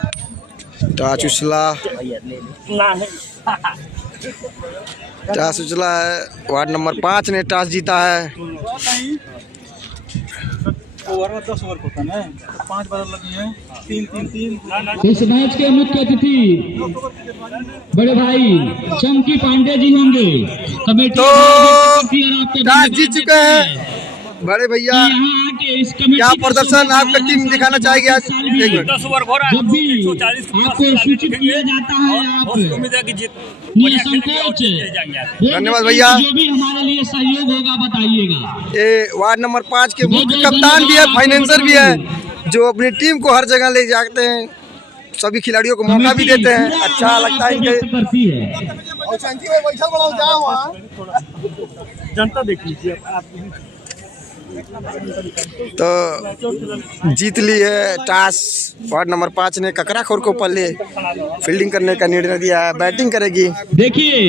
टाच उछला है। Ward number 5 ने टॉस जीता है। ओवर में 10 ओवर होता है ना, 5 बार लगी है, 3-3-3। इस मैच के मुख्य अतिथि बड़े भाई चंकी पांडे जी होंगे। कमेटी तो टॉस जीत चुके हैं बड़े भैया। क्या प्रदर्शन आपका टीम दिखाना चाहेगी आज? 10 ओवर जब भी आपको सूचित किया जाता है, आप निसंकोच धन्यवाद भैया। जो भी हमारे लिए सहयोग होगा बताइएगा। ये वार्ड नंबर 5 के मुख्य कप्तान भी है, फाइनेंसर भी है, जो अपनी टीम को हर जगह ले जाते हैं, सभी खिलाड़ियों को मौका भी देते हैं। अच्छा लगता है इनके। जनता देख लीजिए आप। तो जीत ली है टॉस। वार्ड नंबर 5 ने ककराखोर को पहले फील्डिंग करने का निर्णय दिया है, बैटिंग करेगी। देखिए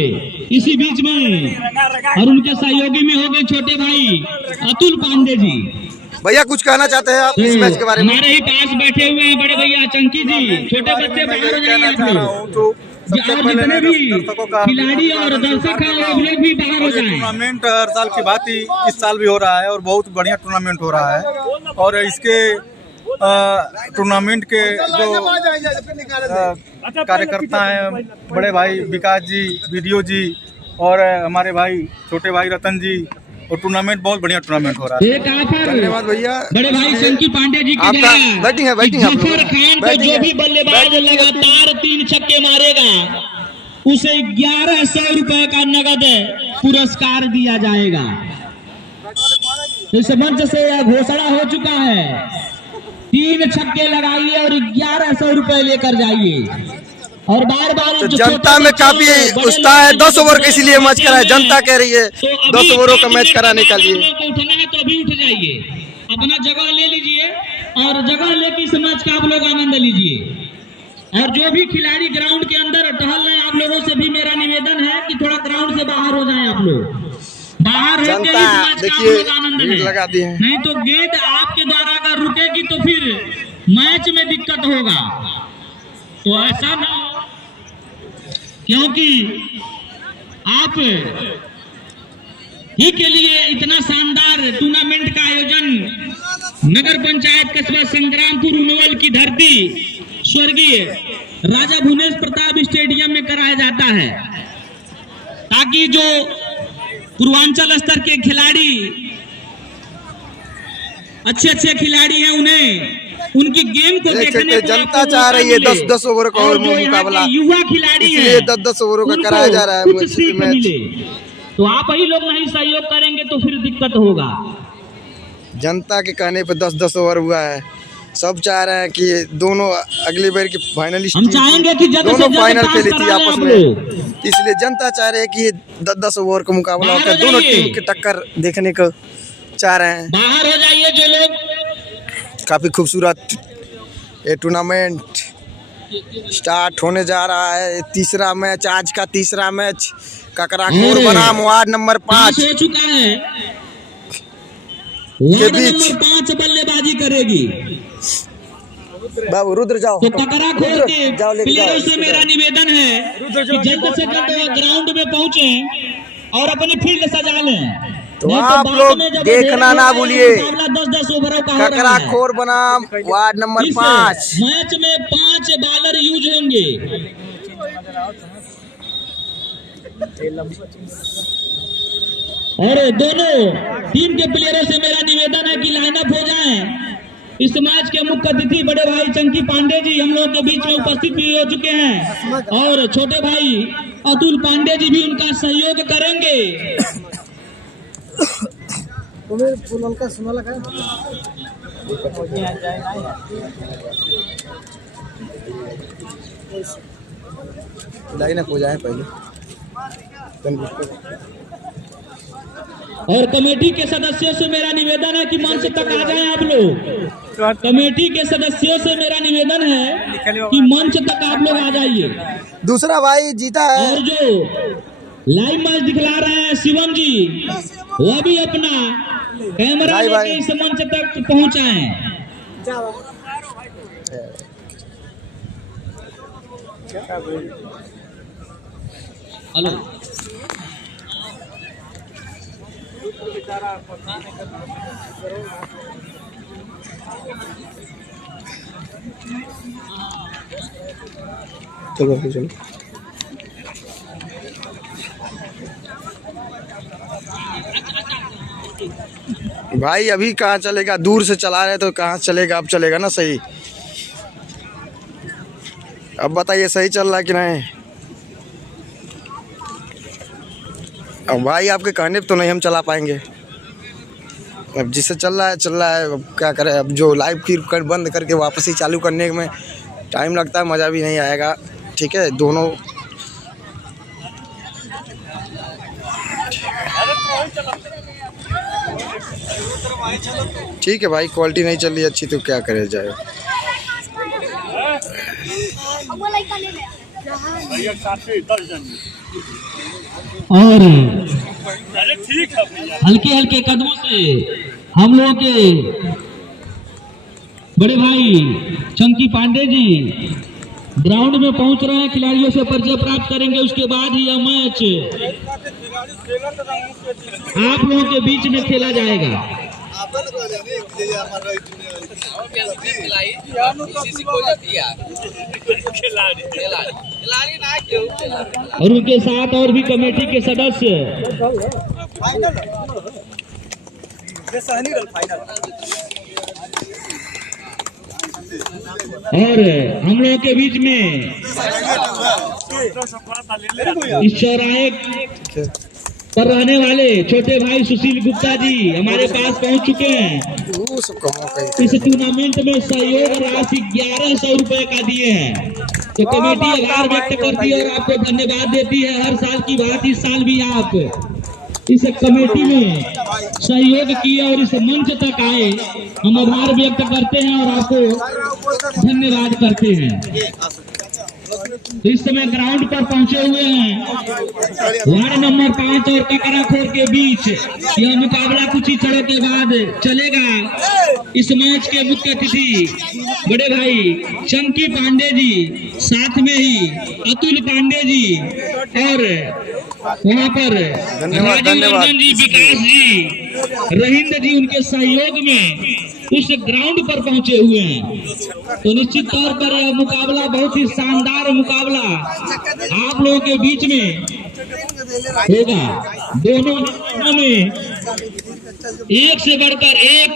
इसी बीच में और उनके सहयोगी में हो गए छोटे भाई अतुल पांडे जी। भैया कुछ कहना चाहते हैं आप इस मैच के बारे में? हमारे ही पास बैठे हुए हैं बड़े भैया चंकी जी। छोटे बच्चे बाहर हो जाइए आप लोग। जितने भी खिलाड़ी और दर्शक हैं वो लोग भी बाहर हो जाएं। टूर्नामेंट हर साल की बात ही इस साल भी हो रहा है और बहुत बढ़िया टूर्नामेंट हो रहा है। और इसके टूर्नामेंट के जो कार्यकर्ता हैं बड़े भाई विकास जी, वीडियो जी और हमारे भाई छोटे भाई रतन जी, और टूर्नामेंट बहुत बढ़िया टूर्नामेंट हो रहा है। धन्यवाद भैया। बड़े भाई चंकी पांडे जी की आपका बैटिंग है, बैटिंग है। जफर खान को जो भी बल्लेबाज लगातार 3 छक्के मारेगा उसे 1100 रुपए का नगद पुरस्कार दिया जाएगा। इस मंच से यह घोषणा हो चुका है। 3 छक्के लगाइए और 1100 रुपए लेकर जाइए। और बार बार तो जनता में काफी उत्साह है। 10 ओवर के इसीलिए मैच करा है, जनता कह रही है 10 ओवरों का मैच कराने के लिए। उठना है तो अभी उठ जाइए, अपना जगह ले लीजिए और जगह लेके इस मैच का आप लोग आनंद लीजिए। और जो भी खिलाड़ी ग्राउंड के अंदर टहल रहे हैं, आप लोगों से भी मेरा निवेदन है कि थोड़ा ग्राउंड से बाहर हो जाएं। आप लोग बाहर होकर इस मैच का आप लोग आनंद लें, नहीं तो गेंद आपके द्वारा अगर रुकेगी तो फिर मैच में दिक्कत होगा। तो ऐसा ना हो, क्योंकि आप ही के लिए इतना शानदार टूर्नामेंट का आयोजन नगर पंचायत कस्बा संग्रामपुर उनवल की धरती स्वर्गीय राजा भुवनेश प्रताप स्टेडियम में कराया जाता है, ताकि जो पूर्वांचल स्तर के खिलाड़ी अच्छे खिलाड़ी हैं उन्हें उनकी गेम को देखने को जनता चाह रही है 10-10 ओवर का और मुकाबला, युवा खिलाड़ी इसलिए 10-10 ओवरों का कराया जा रहा है मैच। तो आप ही लोग नहीं सहयोग करेंगे तो फिर दिक्कत होगा। जनता के कहने पे 10-10 ओवर हुआ है। सब चाह रहे हैं कि दोनों अगली बार की फाइनलिस्ट हम चाहेंगे कि दोनों फाइनल खेली थी आपस में, इसलिए जनता चाह रही है कि 10-10 ओवर का मुकाबला होकर दोनों टीम की टक्कर देखने को चाह रहे हैं। बाहर हो जाइए जो लोग। काफी खूबसूरत ये टूर्नामेंट स्टार्ट होने जा रहा है। तीसरा मैच, आज का तीसरा मैच ककराखोर बनाम वार्ड नंबर 5 हो चुका है। के बीच 5 बल्लेबाजी करेगी। बाबू रुद्र जाओ, तो ककराखोर के प्लेयरों से मेरा निवेदन है कि जल्द से जल्द ग्राउंड में पहुंचे और अपनी फील्ड सजा लें। तो आप लोग देखना ना भूलिए। 10-10 ओवरों का ककराखोर बनाम वार्ड नंबर 5 मैच में 5 बॉलर यूज होंगे। और दोनों टीम के प्लेयरों से मेरा निवेदन है कि लाइनअप हो जाएं। इस मैच के मुख्य अतिथि बड़े भाई चंकी पांडे जी हम लोग के बीच में उपस्थित भी हो चुके हैं और छोटे भाई अतुल पांडे जी भी उनका सहयोग करेंगे। लाइनअप हो जाए पहले। और कमेटी के सदस्यों से मेरा निवेदन है कि मंच तक आ जाएं आप लोग। कमेटी के सदस्यों से मेरा निवेदन है कि मंच तक आप लोग आ जाइए। दूसरा भाई जीता है। और जो लाइव मैच दिखला रहे हैं शिवम जी, वो भी अपना कैमरा लेके इस मंच तक पहुंचाएं। हेलो चलो चलो भाई अभी कहाँ चलेगा, दूर से चला रहे तो कहाँ चलेगा, अब चलेगा ना सही। अब बताइए सही चल रहा है कि नहीं। अब भाई आपके कहने पे तो नहीं हम चला पाएंगे, अब जिससे चल रहा है अब क्या करें। अब जो लाइव फिर बंद करके वापस ही चालू करने में टाइम लगता है, मज़ा भी नहीं आएगा। ठीक है दोनों ठीक है भाई, क्वालिटी नहीं चल रही अच्छी तो क्या करे जाए। और हल्के हल्के कदमों से हम लोगों के बड़े भाई चंकी पांडे जी ग्राउंड में पहुंच रहे हैं, खिलाड़ियों से परिचय प्राप्त करेंगे। उसके बाद ही यह मैच आप लोगों के बीच में खेला जाएगा। और उनके साथ और भी कमेटी के सदस्य। और हम लोगों के बीच में इस चौराहे पर रहने वाले छोटे भाई सुशील गुप्ता जी हमारे पास पहुंच चुके हैं। इस टूर्नामेंट में सहयोग राशि 1100 रुपए का दिए हैं। तो कमेटी आभार व्यक्त करती है और आपको धन्यवाद देती है। हर साल की बात इस साल भी आप इस कमेटी में सहयोग किए और इस मंच तक आए, हम आभार व्यक्त करते हैं और आपको धन्यवाद करते हैं। इस समय ग्राउंड पर पहुंचे हुए हैं वार्ड नंबर 5 और ककराखोर के बीच यह मुकाबला कुछ ही क्षणों के बाद चलेगा। इस मैच के मुख्य अतिथि बड़े भाई चंकी पांडे जी, साथ में ही अतुल पांडे जी और वहाँ पर राजीव रंजन जी, विकास जी, रविंद्र जी उनके सहयोग में इस ग्राउंड पर पहुंचे हुए हैं। तो निश्चित तौर पर यह मुकाबला बहुत ही शानदार मुकाबला आप लोगों के बीच में होगा। दोनों में एक से बढ़कर एक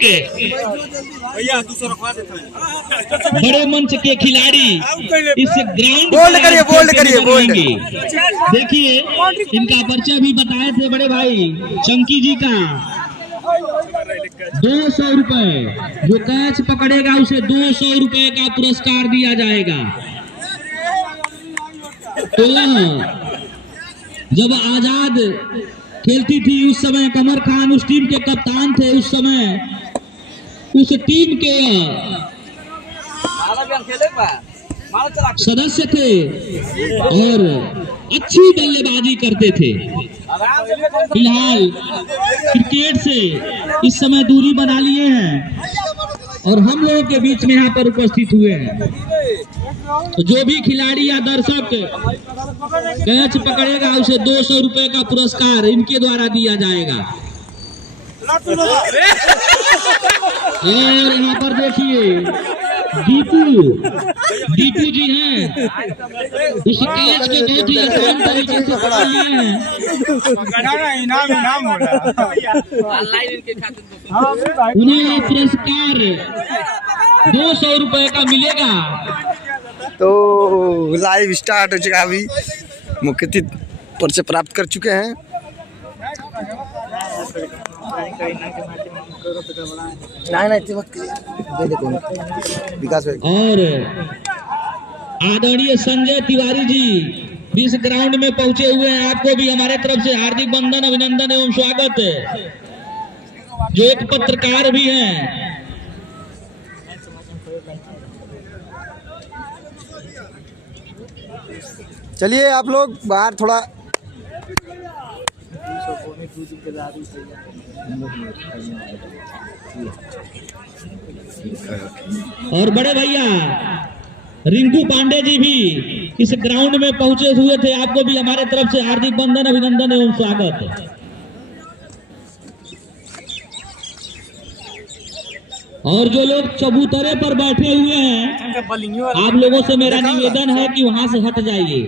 बड़े मंच के खिलाड़ी इस ग्राउंड बोल्ड करिए। देखिए इनका परिचय भी बताए थे बड़े भाई चंकी जी का। 200 रुपए जो कैच पकड़ेगा उसे 200 रुपए का पुरस्कार दिया जाएगा। तो जब आजाद खेलती थी उस समय कमर खान उस टीम के कप्तान थे। उस समय उस टीम के सदस्य थे और अच्छी बल्लेबाजी करते थे। फिलहाल क्रिकेट से इस समय दूरी बना लिए हैं और हम लोगों के बीच में यहाँ पर उपस्थित हुए हैं। तो जो भी खिलाड़ी या दर्शक कैच पकड़ेगा उसे 200 रुपए का पुरस्कार इनके द्वारा दिया जाएगा। और यहाँ पर देखिए दीपू जी हैं, उस कैच को बहुत ही आसान तरीके से पकड़े हैं। उन्हें पुरस्कार 200 रुपए का मिलेगा। तो लाइव स्टार्ट हो चुका, अभी मुख्य अतिथि परिचय प्राप्त कर चुके हैं। विकास भाई और आदरणीय संजय तिवारी जी भी इस ग्राउंड में पहुंचे हुए हैं। आपको भी हमारे तरफ से हार्दिक वंदन, अभिनंदन एवं स्वागत है, जो एक पत्रकार भी हैं। चलिए आप लोग बाहर थोड़ा और बड़े भैया रिंकू पांडे जी भी इस ग्राउंड में पहुंचे हुए थे। आपको भी हमारे तरफ से हार्दिक वंदन, अभिनंदन एवं स्वागत। और जो लोग चबूतरे पर बैठे हुए हैं, आप लोगों से मेरा निवेदन है कि वहां से हट जाइए।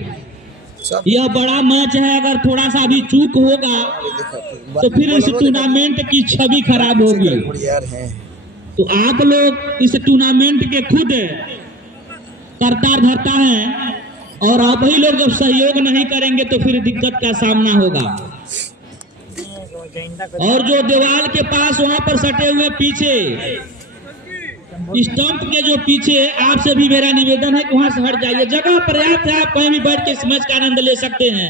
यह बड़ा मैच है, अगर थोड़ा सा भी चूक होगा तो फिर इस टूर्नामेंट की छवि खराब होगी। तो आप लोग इस टूर्नामेंट के खुद करतार धरता है, और आप ही लोग जब सहयोग नहीं करेंगे तो फिर दिक्कत का सामना होगा। और जो दीवार के पास वहां पर सटे हुए पीछे स्टंप के जो पीछे, आपसे भी मेरा निवेदन है कि वहां से हट जाइए। जगह पर्याप्त है, आप कहीं भी बैठ के इस मैच का आनंद ले सकते हैं।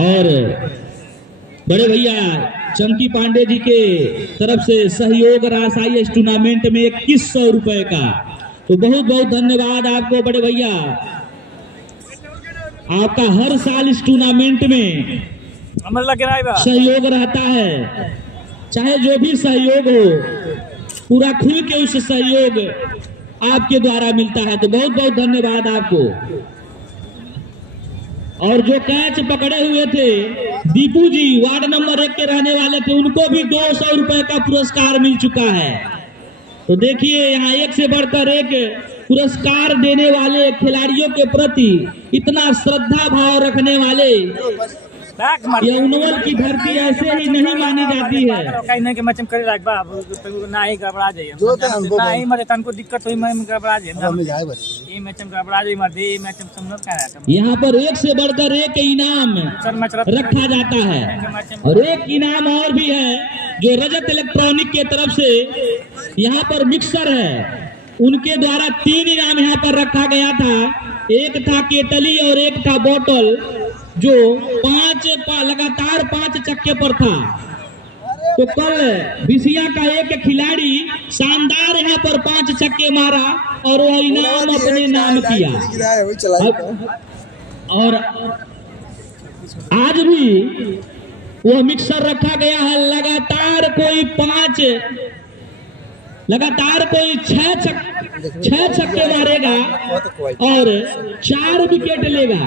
और बड़े भैया चंकी पांडे जी के तरफ से सहयोग राशि इस टूर्नामेंट में 2100 रुपए का, तो बहुत बहुत धन्यवाद आपको बड़े भैया। आपका हर साल इस टूर्नामेंट में सहयोग रहता है, चाहे जो भी सहयोग हो, पूरा खुल के उस सहयोग आपके द्वारा मिलता है, तो बहुत बहुत धन्यवाद आपको। और जो कैच पकड़े हुए थे दीपू जी, वार्ड नंबर 1 के रहने वाले थे, उनको भी 200 रुपए का पुरस्कार मिल चुका है। तो देखिए यहाँ एक से बढ़कर एक पुरस्कार देने वाले खिलाड़ियों के प्रति इतना श्रद्धा भाव रखने वाले, ये उन्नवल की धरती ऐसे ही नहीं मानी जाती है। यहाँ पर एक से बढ़कर एक इनाम रखा जाता है, और एक इनाम और भी है जो रजत इलेक्ट्रॉनिक के तरफ से यहाँ पर मिक्सर है, उनके द्वारा 3 इनाम यहाँ पर रखा गया था। एक था केतली और एक था बोतल, जो लगातार 5 चक्के पर था। तो कल बिसिया का एक खिलाड़ी शानदार यहाँ पर 5 छक्के मारा और वह इनाम अपने नाम किया। और आज भी वह मिक्सर रखा गया है। लगातार कोई 6 छक्के मारेगा और 4 विकेट लेगा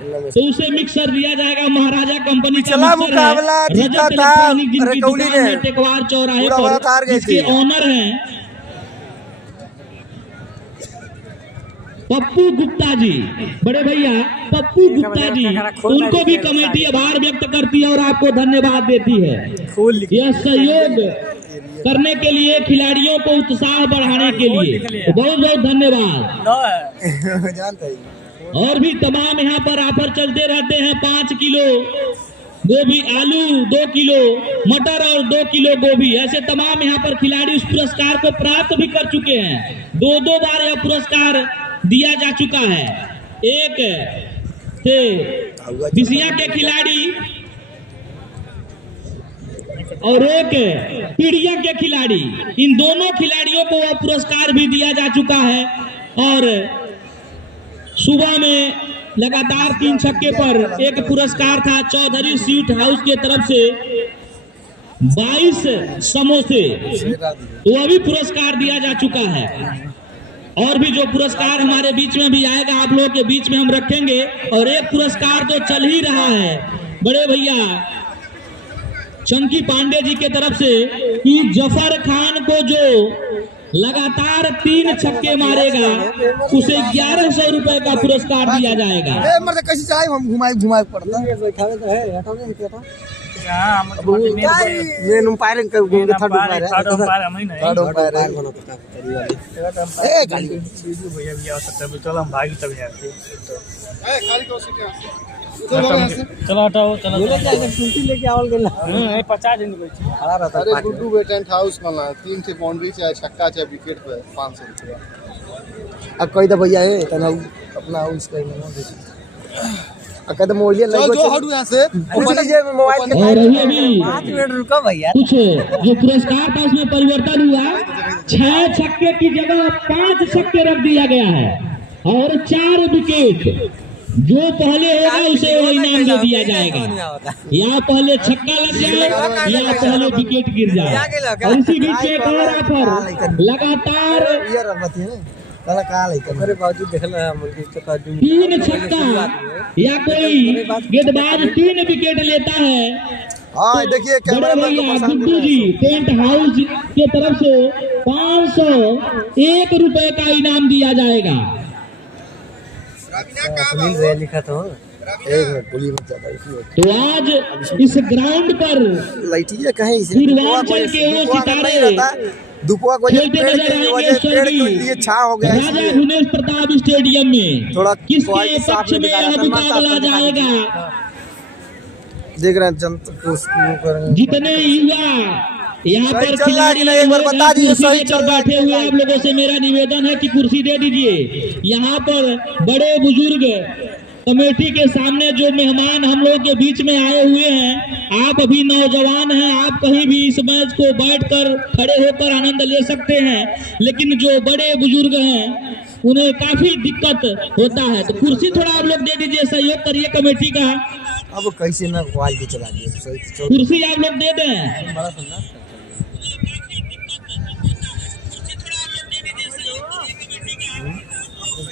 तो उसे मिक्सर दिया जाएगा। महाराजा कंपनी का मिक्सर है, रजत इलेक्ट्रॉनिक जिनकी दुकान है टेकवार चौराहे पर, जिसके ऑनर हैं पप्पू गुप्ता जी, बड़े भैया पप्पू गुप्ता जी, उनको भी कमेटी आभार व्यक्त करती है और आपको धन्यवाद देती है। यह सहयोग करने के लिए, खिलाड़ियों को उत्साह बढ़ाने के लिए बहुत बहुत धन्यवाद। और भी तमाम यहाँ पर ऑफर चलते रहते हैं। 5 किलो गोभी आलू, 2 किलो मटर और 2 किलो गोभी, ऐसे तमाम यहाँ पर खिलाड़ी उस पुरस्कार को प्राप्त भी कर चुके हैं। 2 बार यह पुरस्कार दिया जा चुका है। एक थे बिसिया के खिलाड़ी और एक पीड़िया के खिलाड़ी, इन दोनों खिलाड़ियों को वह पुरस्कार भी दिया जा चुका है। और सुबह में लगातार 3 छक्के पर एक पुरस्कार था चौधरी स्वीट हाउस के तरफ से 22 समोसे, वह भी पुरस्कार दिया जा चुका है। और भी जो पुरस्कार हमारे बीच में भी आएगा, आप लोगों के बीच में हम रखेंगे। और एक पुरस्कार तो चल ही रहा है बड़े भैया चंकी पांडे जी के तरफ से, कि जफर खान को जो लगातार 3 छक्के मारेगा उसे 1100 रुपए का पुरस्कार दिया जाएगा। चलो हटाओ, चलो लेके आवल गेला 50 दिन अरे गुड्डू बे टेंट हाउस वाला 3 से बाउंड्री से छक्का से विकेट पे 500 रुपया। अब कोई तो भैया है तना अपना हाउस का अकद मोलिया लगो जो हटू यहां से मोबाइल के। और अभी 5 मिनट रुको भैया। कुछ जो पुरस्कार था उसमें परिवर्तन हुआ, 6 छक्के की जगह 5 छक्के रख दिया गया है और 4 विकेट। जो पहले होगा उसे वो इनाम दे दिया जाएगा। या पहले छक्का लग जाए या पहले विकेट गिर जाए। और इसी बीच एक और ऑफर, लगातार 3 छक्का या कोई गेंदबाज 3 विकेट लेता है, हाँ देखिए बड़े भैया गुड्डू जी टेंट हाउस के तरफ से 501 रुपए का इनाम दिया जाएगा। लिखा था तो आज इस ग्राउंड पर पूर्वांचल के वो सितारे खेलते नजर आएंगे स्वर्गीय राजा भुवनेश प्रताप स्टेडियम में। थोड़ा किसके पक्ष में यह मुकाबला जाएगा? देख रहे हैं जनता को जितने युवा यहाँ पर चल रहा है कि नहीं, एक बार बता दीजिए सही चल रहा है बैठे हुए आप लोगों से मेरा निवेदन है कि कुर्सी दे दीजिए। यहाँ पर बड़े बुजुर्ग कमेटी के सामने जो मेहमान हम लोग के बीच में आए हुए हैं, आप अभी नौजवान हैं, आप कहीं भी इस मैच को बैठकर खड़े होकर आनंद ले सकते हैं, लेकिन जो बड़े बुजुर्ग हैं उन्हें काफी दिक्कत होता है। तो कुर्सी थोड़ा आप लोग दे दीजिए, सहयोग करिए कमेटी का। अब कैसे ना क्वालिटी चला दिए कुर्सी आप लोग दे दें।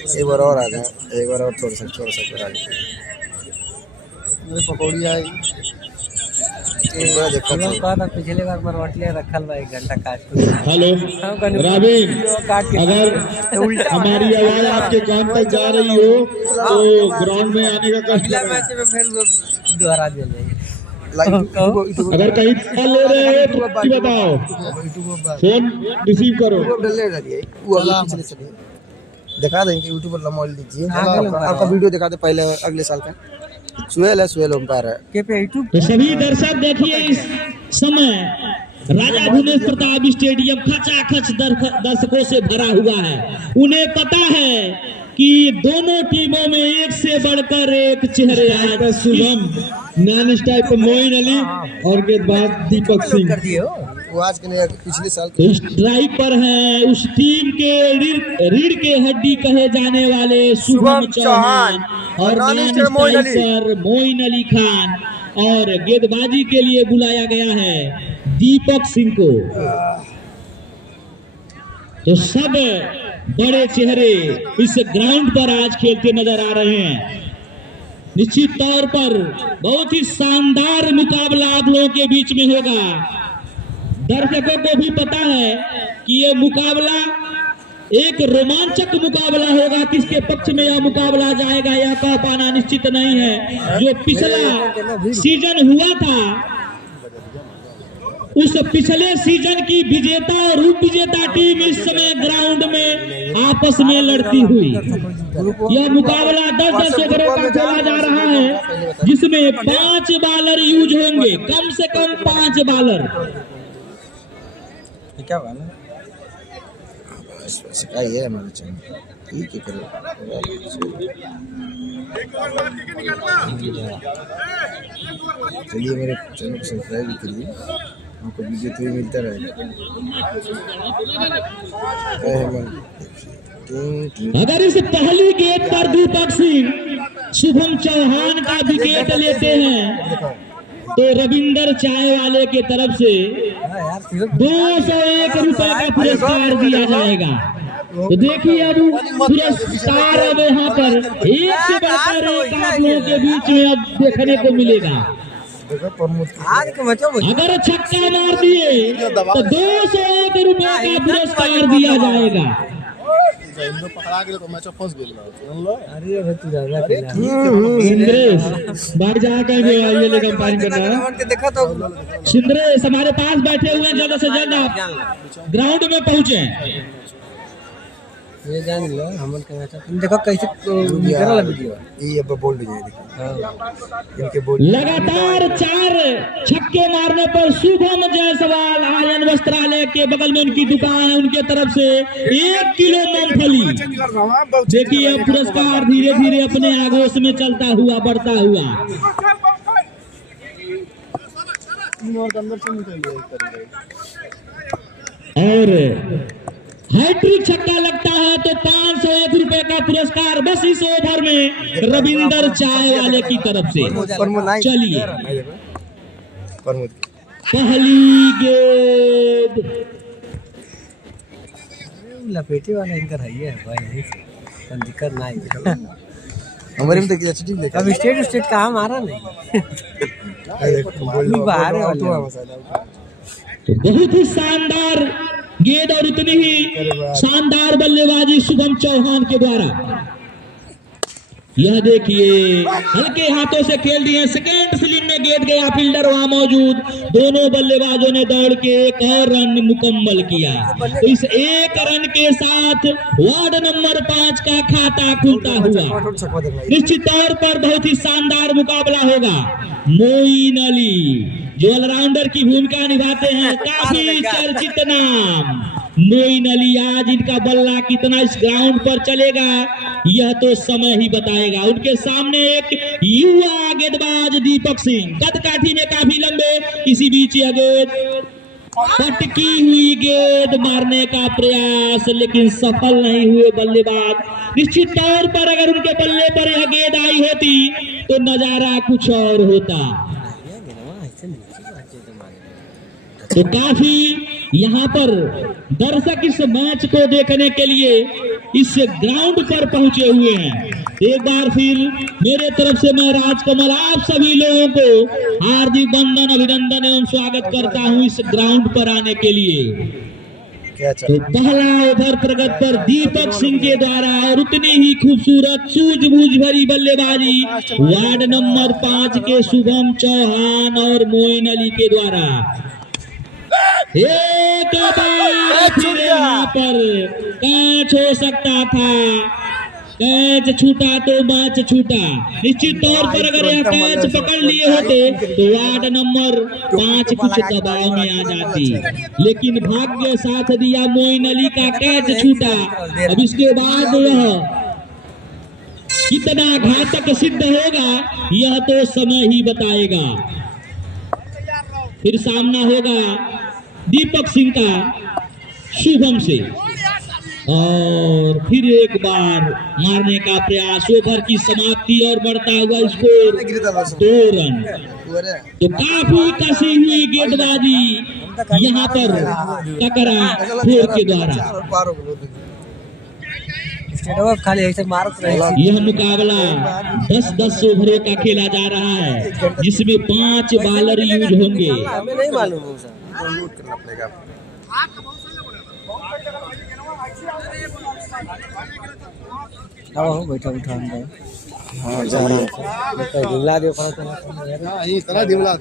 एक बार और आ जाए, एक बार और थोड़ा सा करा लीजिए। पकौड़ी आई पिछले बार मरवटले रखल बा 1 घंटा काट के। हेलो रावीन, अगर हमारी आवाज आपके कान तक जा रही हो तो ग्राउंड में आने का कष्ट अगला मैच में फिर दोहरा दिया जाएगा। अगर कहीं कॉल ले रहे हो तो बताओ, फोन रिसीव करो। दिखा देंगे यूट्यूब पर मोबाइल दीजिए, आपका वीडियो दिखा दे पहले अगले साल का। सुहेल है, सुहेल अंपायर है। तो सभी दर्शक देखिए, इस समय राजा भुवनेश प्रताप स्टेडियम खचाखच दर्शकों से भरा हुआ है। उन्हें पता है कि दोनों टीमों में एक से बढ़कर एक चेहरे आए। शुभम नॉन स्टाइप मोइन अली और गेंदबाज दीपक सिंह वो आज के लिए पिछले साल स्ट्राइक पर है। उस टीम के रीढ़ के हड्डी कहे जाने वाले शुभम चौहान और नॉन स्ट्राइकर मोइन अली खान, और गेंदबाजी के लिए बुलाया गया है दीपक सिंह को। तो सब बड़े चेहरे इस ग्राउंड पर आज खेलते नजर आ रहे हैं। निश्चित तौर पर बहुत ही शानदार मुकाबला आप लोगों के बीच में होगा। दर्शकों को भी पता है कि ये मुकाबला एक रोमांचक मुकाबला होगा। किसके पक्ष में यह मुकाबला जाएगा यह कह पाना निश्चित नहीं है। जो पिछला सीजन हुआ था, उस पिछले सीजन की विजेता और उप विजेता टीम इस समय ग्राउंड में आपस में लड़ती हुई। यह मुकाबला 10-10 ओवरों का खेला जा रहा है, जिसमें 5 बॉलर यूज होंगे, कम से कम 5 बॉलर। क्या बात है, सिखाइए हमारे चैनल, ठीक है करो। चलिए मेरे चैनल को सब्सक्राइब करिए, आपको वीडियो तो मिलता रहेगा। अगर इस पहली गेंद पर दीपक सिंह शुभम चौहान का विकेट लेते हैं तो रविंदर चाय वाले के तरफ से 201 रुपए का पुरस्कार दिया जाएगा। तो देखिए अब पुरस्कार अब यहाँ पर एक से बढ़कर एक आप लोगों के बीच में अब देखने को मिलेगा। अगर छक्का मार दिए तो 201 रुपए का पुरस्कार दिया जाएगा। पकड़ा के तो मैच फंस गेल। अरे तू ज्यादा बाहर जा कर ये लेकर पानी कर रहा है। देखा तो सिंद्रेश हमारे पास बैठे हुए हैं, ज्यादा से ज्यादा आप ग्राउंड में पहुंचे। ये जान लो हमन के मैच तुम देखो कैसे निकल वीडियो ये अब बोल दीजिए, देखिए इनके बोल लगातार 4 छक्के मारने पर शुभम जायसवाल आर्यन वस्त्रालय के बगल में उनकी दुकान है, उनके तरफ से 1 किलो मूंगफली। देखिए अब पुरस्कार धीरे धीरे अपने आगोश में चलता हुआ बढ़ता हुआ। और हैट्रिक छक्का लगता है तो 501 रुपए का पुरस्कार बस इस ओवर में रविंदर चाय वाले की तरफ से। चलिए पहली गेंद लपेटे वाला इनका है भाई, दिक्कत ना है हमारे में देखिए ठीक देखा अब स्टेट कहाँ मारा नहीं बाहर है तो बहुत ही शानदार गेंद और उतनी ही शानदार बल्लेबाजी शुभम चौहान के द्वारा। यह देखिए हल्के हाथों से खेल दिए, सेकेंड स्लिप में गेंद गया, फील्डर वहां मौजूद, दोनों बल्लेबाजों ने दौड़ के एक और रन मुकम्मल किया। तो इस एक रन के साथ वार्ड नंबर 5 का खाता खुलता हुआ। निश्चित तौर पर बहुत ही शानदार मुकाबला होगा। मोइन अली जो ऑलराउंडर की भूमिका निभाते हैं, काफी चर्चित नाम मोइन अली, आज इनका बल्ला कितना इस ग्राउंड पर चलेगा यह तो समय ही बताएगा। उनके सामने एक युवा गेंदबाज दीपक सिंह, कद काठी में काफी लंबे, इसी बीच यह गेंद पटकी हुई गेंद मारने का प्रयास लेकिन सफल नहीं हुए बल्लेबाज। निश्चित तौर पर अगर उनके बल्ले पर यह गेंद आई होती तो नजारा कुछ और होता। तो काफी यहाँ पर दर्शक इस मैच को देखने के लिए इस ग्राउंड पर पहुंचे हुए हैं। एक बार फिर मेरे तरफ से मैं राजकमल आप सभी लोगों को हार्दिक वंदन, अभिनंदन एवं स्वागत करता हूं इस ग्राउंड पर आने के लिए। तो पहला ओवर प्रगत पर दीपक सिंह के द्वारा और उतनी ही खूबसूरत सूझबूझ भरी बल्लेबाजी वार्ड नंबर 5 के शुभम चौहान और मोइन अली के द्वारा। एक बार फिर यहाँ पर कैच हो सकता था, कैच छूटा तो मैच छूटा। निश्चित तौर पर अगर यह कैच पकड़ लिए होते तो वार्ड नंबर 5 कुछ दबाव में आ जाती, लेकिन भाग्य साथ दिया, मोइन अली का कैच छूटा। अब इसके बाद यह कितना घातक सिद्ध होगा यह तो समय ही बताएगा। फिर सामना होगा दीपक सिंह का शुभम से, और फिर एक बार मारने का प्रयास, ओवर की समाप्ति और बढ़ता हुआ स्कोर 2 रन। तो काफी कसी हुई गेंदबाजी यहाँ पर टकरा फोर के द्वारा। खाली ऐसे मारत रहे। यह मुकाबला 10-10 ओवरों का खेला जा रहा है जिसमें 5 बॉलर यूज होंगे। हमें नहीं मालूम बैठा उठा इतना दिमला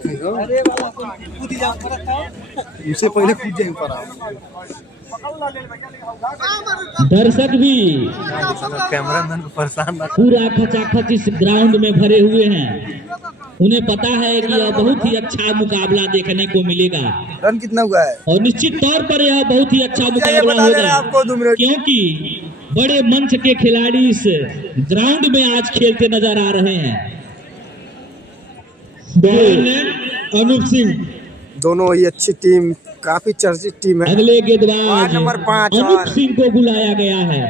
उससे पहले कूद जाए ऊपर। दर्शक भी कैमरामैन को परेशान पूरा खचाखच इस ग्राउंड में भरे हुए हैं। उन्हें पता है कि यह बहुत ही अच्छा मुकाबला देखने को मिलेगा। रन कितना हुआ है? और निश्चित तौर पर यह बहुत ही अच्छा मुकाबला होगा क्योंकि बड़े मंच के खिलाड़ी इस ग्राउंड में आज खेलते नजर आ रहे हैं। अनूप सिंह, दोनों ही अच्छी टीम, काफी चर्चित टीम है। अगले गेंदबाज नंबर 5 अनूप सिंह को बुलाया गया है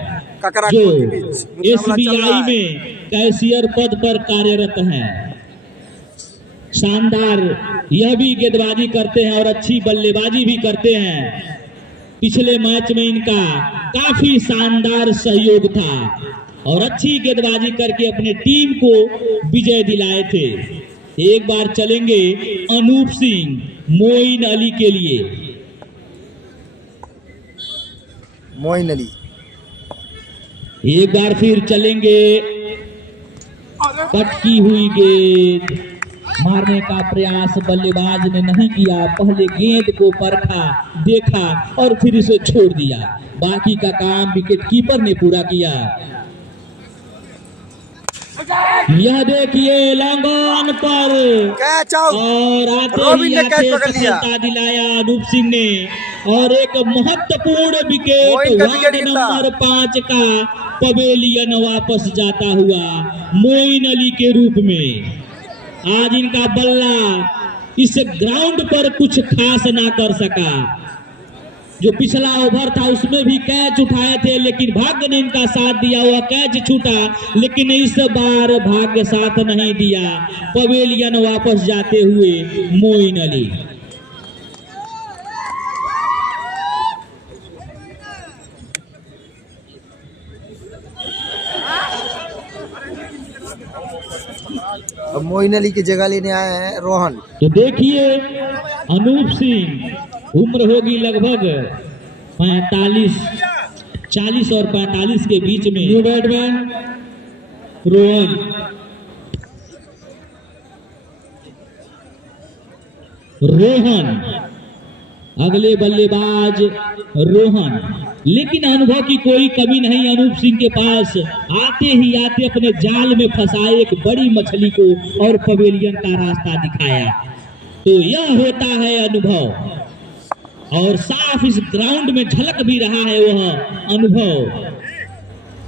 जो SBI में कैशियर पद पर कार्यरत हैं। शानदार यह भी गेंदबाजी करते हैं और अच्छी बल्लेबाजी भी करते हैं। पिछले मैच में इनका काफी शानदार सहयोग था और अच्छी गेंदबाजी करके अपने टीम को विजय दिलाए थे। एक बार चलेंगे अनूप सिंह मोइन अली के लिए। मोइन अली एक बार फिर चलेंगे, पटकी हुई गेंद मारने का प्रयास बल्लेबाज ने नहीं किया, पहले गेंद को परखा, देखा और फिर इसे छोड़ दिया। बाकी का काम विकेट कीपर ने पूरा किया। यह देखिए लॉन्ग ऑन पर और आते ही सफलता दिलाया अनूप सिंह ने और एक महत्वपूर्ण विकेट वार्ड नंबर 5 का पवेलियन वापस जाता हुआ मोइन अली के रूप में। आज इनका बल्ला इस ग्राउंड पर कुछ खास ना कर सका। जो पिछला ओवर था उसमें भी कैच उठाए थे, लेकिन भाग्य ने इनका साथ दिया, हुआ कैच छूटा। लेकिन इस बार भाग्य साथ नहीं दिया, पवेलियन वापस जाते हुए मोइन अली। अब मोइन अली की जगह लेने आए हैं रोहन। तो देखिए अनूप सिंह, उम्र होगी लगभग 40 और 45 के बीच में। न्यू बैटमैन रोहन, अगले बल्लेबाज रोहन। लेकिन अनुभव की कोई कमी नहीं अनूप सिंह के पास। आते ही आते अपने जाल में फंसाए एक बड़ी मछली को और पवेलियन का रास्ता दिखाया। तो यह होता है अनुभव, और साफ इस ग्राउंड में झलक भी रहा है वह अनुभव।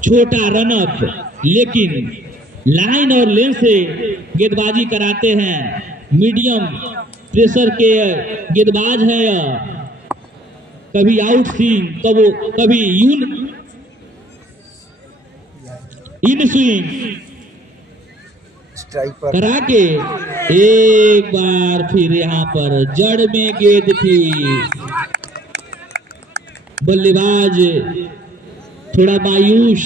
छोटा रनअप, लेकिन लाइन और लेन से गेंदबाजी कराते हैं। मीडियम प्रेशर के गेंदबाज है यह। कभी आउट स्विंग, कभी इन स्विंग करा के एक बार फिर यहाँ पर जड़ में गेंद थी। बल्लेबाज थोड़ा मायूस,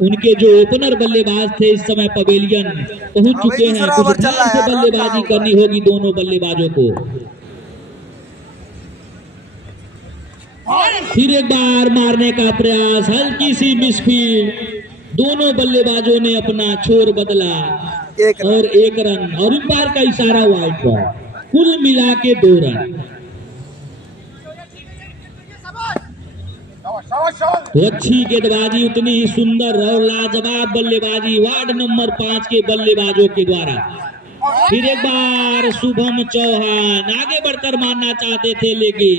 उनके जो ओपनर बल्लेबाज थे इस समय पवेलियन पहुंच चुके हैं। कुछ ध्यान से बल्लेबाजी करनी होगी दोनों बल्लेबाजों को। फिर एक बार मारने का प्रयास, हल्की सी मिसफील्ड। दोनों बल्लेबाजों ने अपना छोर बदला और 1 रन, और अंपायर का इशारा वाइड बॉल। कुल मिला के 2 रन। तो अच्छी गेंदबाजी, उतनी ही सुंदर और लाजवाब बल्लेबाजी वार्ड नंबर 5 के बल्लेबाजों के द्वारा। फिर एक बार शुभम चौहान आगे बढ़कर मारना चाहते थे, लेकिन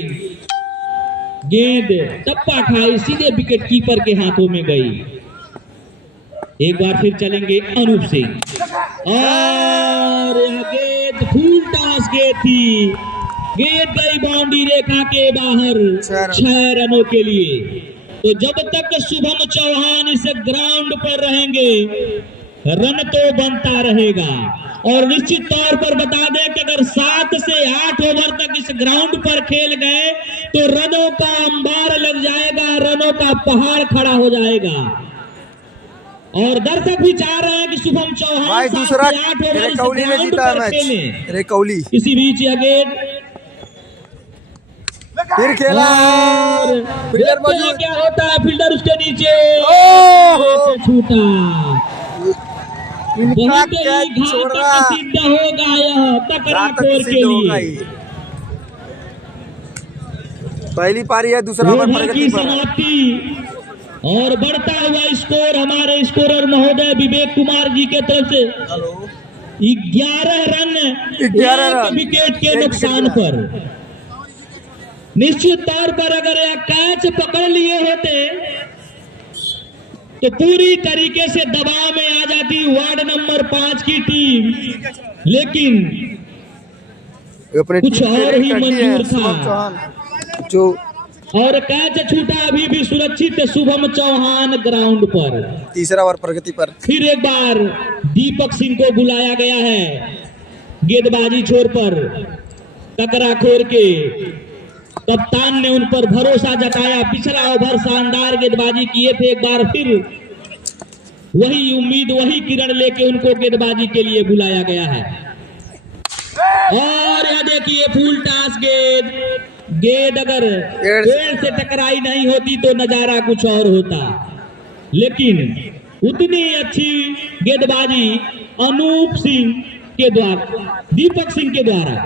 गेंद टप्पा खाई, सीधे विकेट कीपर के हाथों में गई। एक बार फिर चलेंगे अनूप सिंह, और यह गेंद फुल टॉस गेंद थी। गेंद गई बाउंड्री रेखा के बाहर 6 रनों के लिए। तो जब तक शुभम चौहान इस ग्राउंड पर रहेंगे रन तो बनता रहेगा। और निश्चित तौर पर बता दें कि अगर 7 से 8 ओवर तक इस ग्राउंड पर खेल गए तो रनों का अंबार लग जाएगा, रनों का पहाड़ खड़ा हो जाएगा। और दर्शक भी चाह रहे हैं कि शुभम चौहान दूसरा 8 ओवर रेकौली ने जीता मैच। रेकौली इसी बीच यह गेंद फिर खेला, फील्डर मौजूद। क्या होता है, फील्डर उसके नीचे छूटा। इनका कैच छोड़ रहा, सिद्ध होगा यह टकरा खोर के लिए। पहली पारी है, दूसरा ओवर प्रगति पर। समाप्ति और बढ़ता हुआ स्कोर हमारे स्कोरर महोदय विवेक कुमार जी के तरफ से 11 रन 1 विकेट के नुकसान पर। निश्चित तौर पर अगर यह कैच पकड़ लिए होते तो पूरी तरीके से दबाव में आ जाती वार्ड नंबर 5 की टीम, लेकिन कुछ और ही मंजूर था जो, और कैच छूटा अभी भी सुरक्षित शुभम चौहान ग्राउंड पर। तीसरा ओवर प्रगति पर। फिर एक बार दीपक सिंह को बुलाया गया है गेंदबाजी छोर पर। टकरा खोर के कप्तान ने उन पर भरोसा जताया। पिछला ओवर शानदार गेंदबाजी किए थे, एक बार फिर वही उम्मीद वही किरण लेके उनको गेंदबाजी के लिए बुलाया गया है। और यह देखिए फुल टॉस गेंद अगर पेड़ से टकराई नहीं होती तो नजारा कुछ और होता, लेकिन उतनी अच्छी गेंदबाजी अनूप सिंह के द्वारा, दीपक सिंह के द्वारा।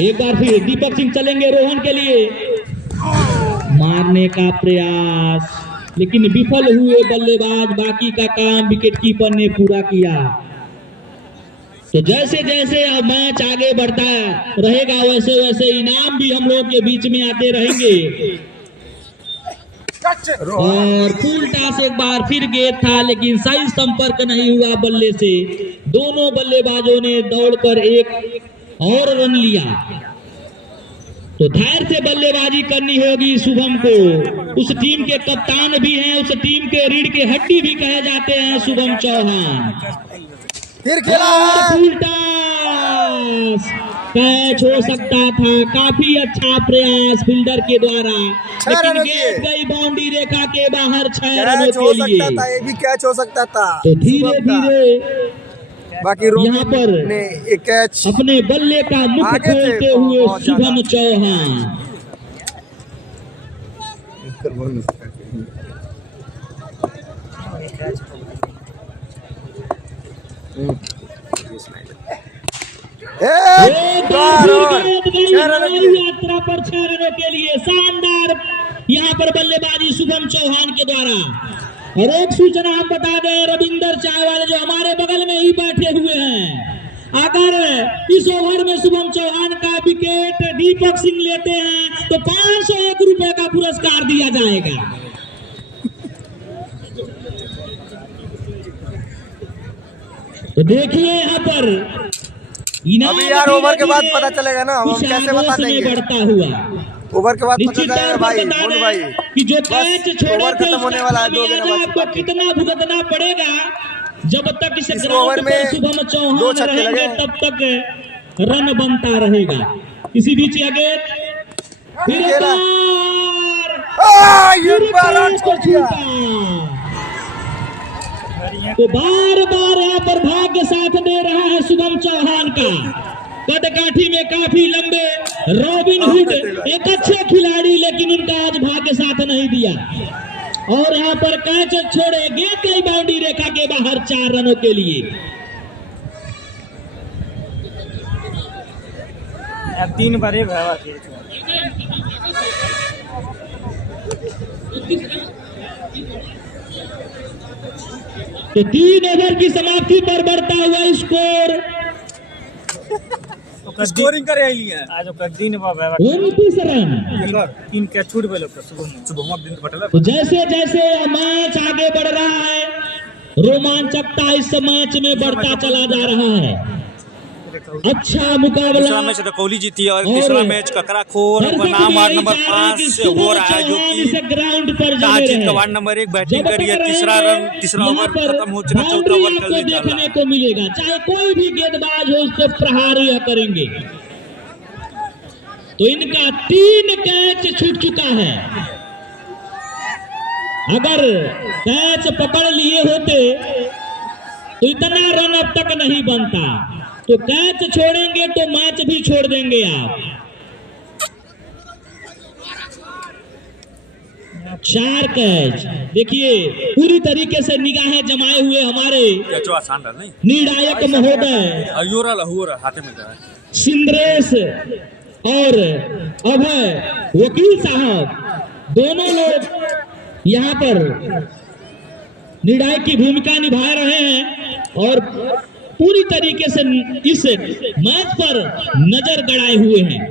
एक बार फिर दीपक सिंह चलेंगे रोहन के लिए। मारने का प्रयास, लेकिन विफल हुए बल्लेबाज। बाकी का काम विकेट कीपर ने पूरा किया। तो जैसे जैसे अब मैच आगे बढ़ता रहेगा वैसे वैसे इनाम भी हम लोग के बीच में आते रहेंगे। और फुल टॉस एक बार फिर गेंद था, लेकिन सही संपर्क नहीं हुआ बल्ले से। दोनों बल्लेबाजों ने दौड़कर एक और रन लिया। तो धैर्य से बल्लेबाजी करनी होगी शुभम को। उस टीम के कप्तान भी हैं, उस टीम के रीढ़ के हड्डी भी कहे जाते हैं शुभम चौहान। फिर खेला है, उल्टा कैच हो सकता था, काफी अच्छा प्रयास फील्डर के द्वारा, लेकिन गेंद गई बाउंड्री रेखा के बाहर 6 रनों हो के लिए। सकता था, ये भी कैच हो सकता था। तो धीरे धीरे बाकी यहाँ पर ने एक कैच अपने बल्ले का मुख खोलते हुए शुभम चौहान। यात्रा पर 6 रनों के लिए शानदार यहाँ पर बल्लेबाजी शुभम चौहान के द्वारा। और एक सूचना हम बता दें, रविंदर चावल जो हमारे बगल में ही बैठे हुए हैं, अगर इस ओवर में शुभम चौहान का विकेट दीपक सिंह लेते हैं तो 501 रुपए का पुरस्कार दिया जाएगा। तो देखिए यहाँ पर अभी यार ओवर के बाद पता चलेगा ना, हम कैसे बता देंगे। बढ़ता हुआ ओवर के बाद पता चलेगा भाई, बोल भाई कि जो कैच छोड़े ओवर खत्म होने वाला है, 2 दिन बाद आपको कितना भुगतना पड़ेगा। जब तक इस ओवर ग्राउंड में पर शुभम 2 चौहान छक्के रहेंगे लगे। तब तक रन बनता रहेगा। इसी बीच आगे फिर एक खेला। बार ये फिर बार कैच छोड़ दिया। छूटा। तो बार बार यहाँ पर भाग्य साथ दे रहा है शुभम चौहान का। कदकाठी में काफी लंबे रॉबिन हुड एक अच्छे खिलाड़ी, लेकिन उनका आज भाग्य साथ नहीं दिया। और यहाँ पर कैच छोड़े, गेंद गई बाउंड्री रेखा के बाहर 4 रनों के लिए। अब 3 बार एक हवा के तो 3 ओवर की समाप्ति पर बढ़ता हुआ स्कोर स्कोरिंग करे है आज ओकर दिन बाबा 29 रन। 3 कैच छूट गए सुबह दिन बटला तो जैसे जैसे मैच आगे बढ़ रहा है, रोमांचकता इस मैच में बढ़ता चला जा रहा है। अच्छा मुकाबला। दूसरा मैच रकौली जीती और तीसरा मैच ककराखोर बनाम वार्ड नंबर 5 से हो रहा है, जो कि ग्राउंड पर ताजिद का वार्ड नंबर 1 बैटिंग करी है। तीसरा ओवर खत्म हो चुका, चौथा ओवर कर लिया देखने को मिलेगा। चाहे कोई भी गेंदबाज हो, उसको प्रहार यह करेंगे। तो इनका 3 कैच छूट चुका है। अगर कैच पकड़ लिए होते तो इतना रन अब तक नहीं बनता। तो कैच छोड़ेंगे तो मैच भी छोड़ देंगे आप। 4 कैच, देखिए पूरी तरीके से निगाहें जमाए हुए हमारे निर्णायक महोदय सिंद्रेश और अभय वकील साहब, दोनों लोग यहाँ पर निर्णायक की भूमिका निभा रहे हैं और पूरी तरीके से इस मैच पर नजर गड़ाए हुए हैं।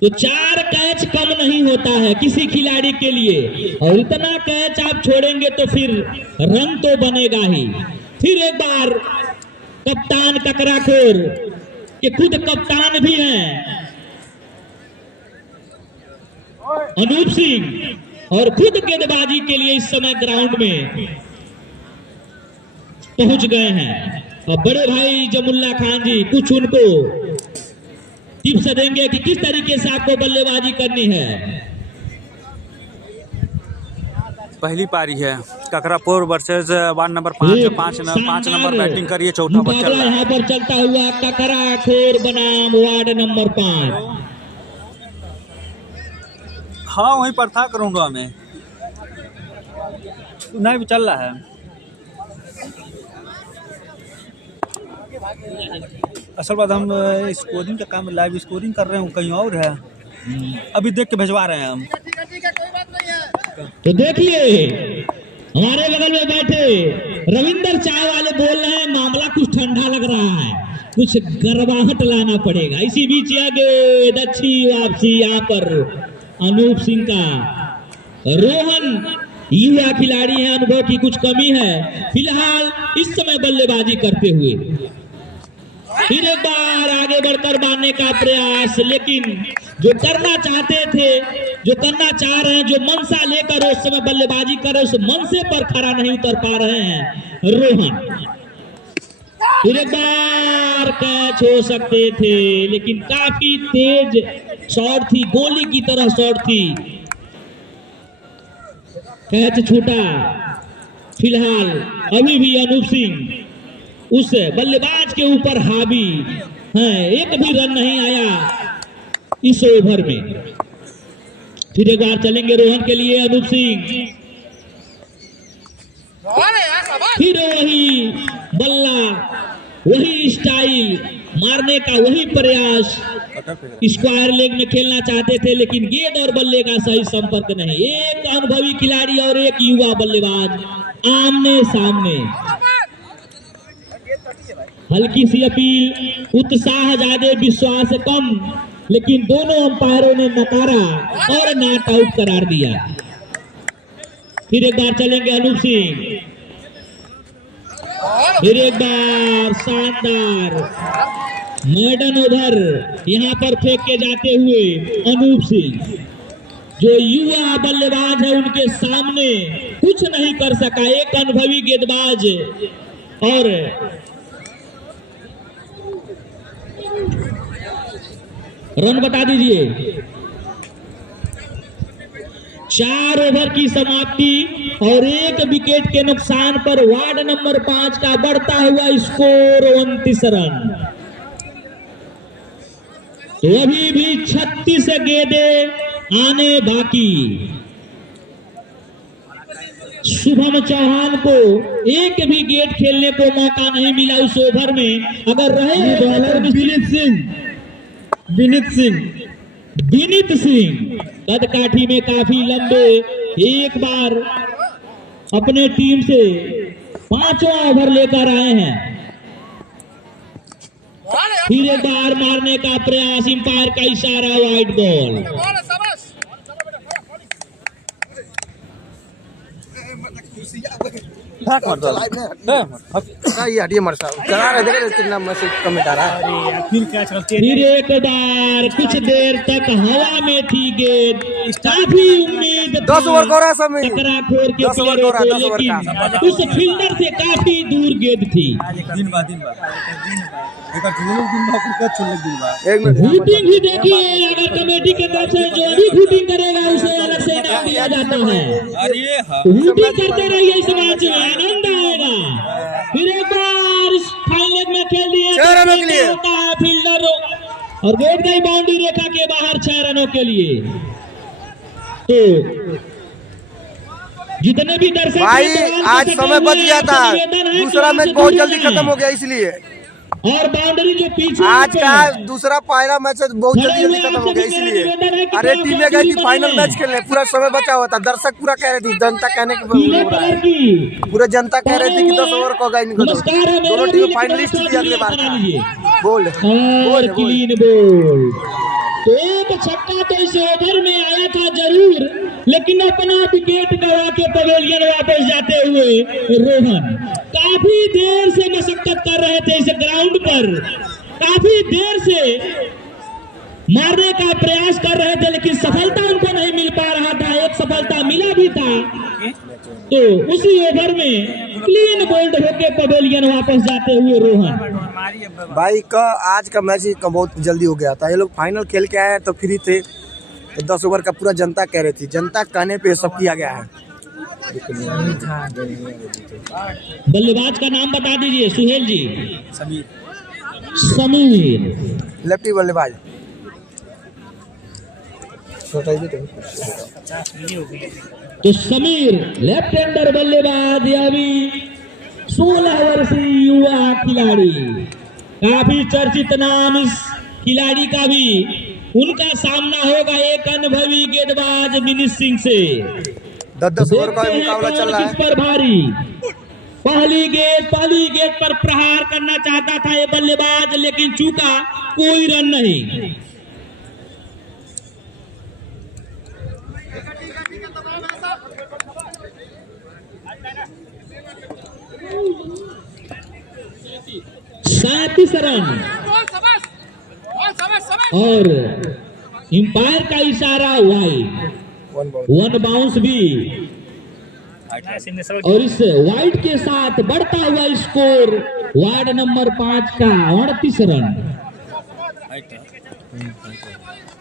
तो 4 कैच कम नहीं होता है किसी खिलाड़ी के लिए, और इतना कैच आप छोड़ेंगे तो फिर रन तो बनेगा ही। फिर एक बार कप्तान ककराखोर के खुद कप्तान भी हैं अनूप सिंह, और खुद गेंदबाजी के लिए इस समय ग्राउंड में पहुंच गए हैं। और बड़े भाई जमुल्ला खान जी कुछ उनको टिप्स देंगे कि किस तरीके से आपको बल्लेबाजी करनी है। पहली पारी है Kakrapur versus ward number 5। 5 number batting करिए, चौथा ओवर चल रहा है। यहाँ पर चलता हुआ ककराखोर बनाम वार्ड नंबर 5। हाँ वहीं पर था करूंगा में, नहीं भी चल रहा है। असल बात हम स्कोरिंग का काम लाइव स्कोरिंग कर रहे हैं, कहीं और है, अभी देख के भिजवा रहे हैं हम। तो देखिए हमारे बगल में बैठे रविंदर चाय वाले बोल रहे हैं मामला कुछ ठंडा लग रहा है, कुछ गर्माहट लाना पड़ेगा। इसी बीच आगे दक्षी वापसी यहाँ पर अनूप सिंह का। रोहन युवा खिलाड़ी है, अनुभव की कुछ कमी है फिलहाल इस समय बल्लेबाजी करते हुए। फिर एक बार आगे बढ़कर मारने का प्रयास, लेकिन जो करना चाहते थे, जो करना चाह रहे हैं, जो मनसा लेकर उस समय बल्लेबाजी कर रहे, उस मनसे पर खरा नहीं उतर पा रहे हैं रोहन। फिर एक बार कैच हो सकते थे, लेकिन काफी तेज शॉट थी, गोली की तरह शॉट थी, कैच छूटा। फिलहाल अभी भी अनूप सिंह उस बल्लेबाज के ऊपर हावी है, एक भी रन नहीं आया इस ओवर में। फिर एक बार चलेंगे रोहन के लिए अनूप सिंह, फिर वही बल्ला, वही स्टाइल, मारने का वही प्रयास। स्क्वायर लेग में खेलना चाहते थे, लेकिन गेंद और बल्ले का सही संपर्क नहीं। एक अनुभवी खिलाड़ी और एक युवा बल्लेबाज आमने सामने। हल्की सी अपील, उत्साह ज्यादा विश्वास कम, लेकिन दोनों अंपायरों ने नकारा और नॉट आउट करार दिया। फिर एक बार चलेंगे अनूप सिंह, फिर एक बार शानदार मैडन उधर, यहां पर फेंक के जाते हुए अनूप सिंह, जो युवा बल्लेबाज है उनके सामने कुछ नहीं कर सका। एक अनुभवी गेंदबाज और रन बता दीजिए। 4 ओवर की समाप्ति और 1 विकेट के नुकसान पर वार्ड नंबर 5 का बढ़ता हुआ स्कोर 29 रन। तो अभी भी 36 गेंदें आने बाकी। शुभम चौहान को एक भी गेंद खेलने को मौका नहीं मिला उस ओवर में। अगर रहे बॉलर विनीत सिंह कदकाठी में काफी लंबे, एक बार अपने टीम से 5वां ओवर लेकर आए हैं। फिर एक बार मारने का प्रयास, अंपायर का इशारा, वाइड बॉल। फिर एक बार कुछ देर तक हवा में थी गेंद, काफी उम्मीद 10 ओवर हो रहा है सब, टकरा खोर के प्लेयरों को, लेकिन उस फील्डर से काफी दूर गेंद थी। शूटिंग भी देखिए, अगर कमेटी के तरफ से जो भी शूटिंग करेगा उसे अलग से इनाम दिया जाता है। शूटिंग करते रहिए, इस मैच में आनंद आएगा। फिर एक बार फाइनल में खेल दिए होता है फील्डर और गेंद गई बाउंड्री रेखा के बाहर 6 रनों के लिए। तो जितने भी दर्शक भाई आज समय बच गया था, दूसरा मैच बहुत जल्दी खत्म हो गया, इसलिए और बाउंड्री जो पीछे आज का दूसरा पहला मैच बहुत जल्दी खत्म हो गया, इसलिए अरे टीमें गई थी फाइनल मैच खेलने, पूरा समय बचा हुआ था। दर्शक पूरा कह रहे थे, जनता कहने की पूरा जनता कह रही थी कि 10 ओवर को गई इनको, दोनों टीम फाइनलिस्ट थी अगले बार का। बोल क्लीन बोल। तो एक छक्का तो इस ओवर में आया था जरूर, लेकिन अपना विकेट गवा के पवेलियन वापस जाते हुए रोहन काफी देर से मशक्कत कर रहे थे इस ग्राउंड पर, काफी देर से मारने का प्रयास कर रहे थे, लेकिन सफलता उनको नहीं मिल पा रहा था। एक सफलता मिला भी था, तो उसी ओवर में क्लीन बोल्ड होके पवेलियन वापस जाते हुए रोहन। भाई का आज का मैच का बहुत जल्दी हो गया था। ये लोग फाइनल खेल के आए तो फ्री थे, तो 10 ओवर का पूरा जनता कह रही थी, जनता कहने पे सब किया गया है। बल्लेबाज का नाम बता दीजिए सुहेल जी। समीर लेफ्टी बल्लेबाज। तो समीर लेफ्ट हैंडर बल्लेबाज, यह भी 16 वर्षीय युवा खिलाड़ी, काफी चर्चित नाम इस खिलाड़ी का भी। उनका सामना होगा एक अनुभवी गेंदबाज विनीत सिंह से। 10 ओवर का मुकाबला चल रहा है। पर भारी पहली गेंद पर प्रहार करना चाहता था ये बल्लेबाज, लेकिन चूका, कोई रन नहीं। 37 रन। और एम्पायर का इशारा वाइड, वन बाउंस भी। और इस वाइड के साथ बढ़ता हुआ स्कोर वार्ड नंबर 5 का 38 रन।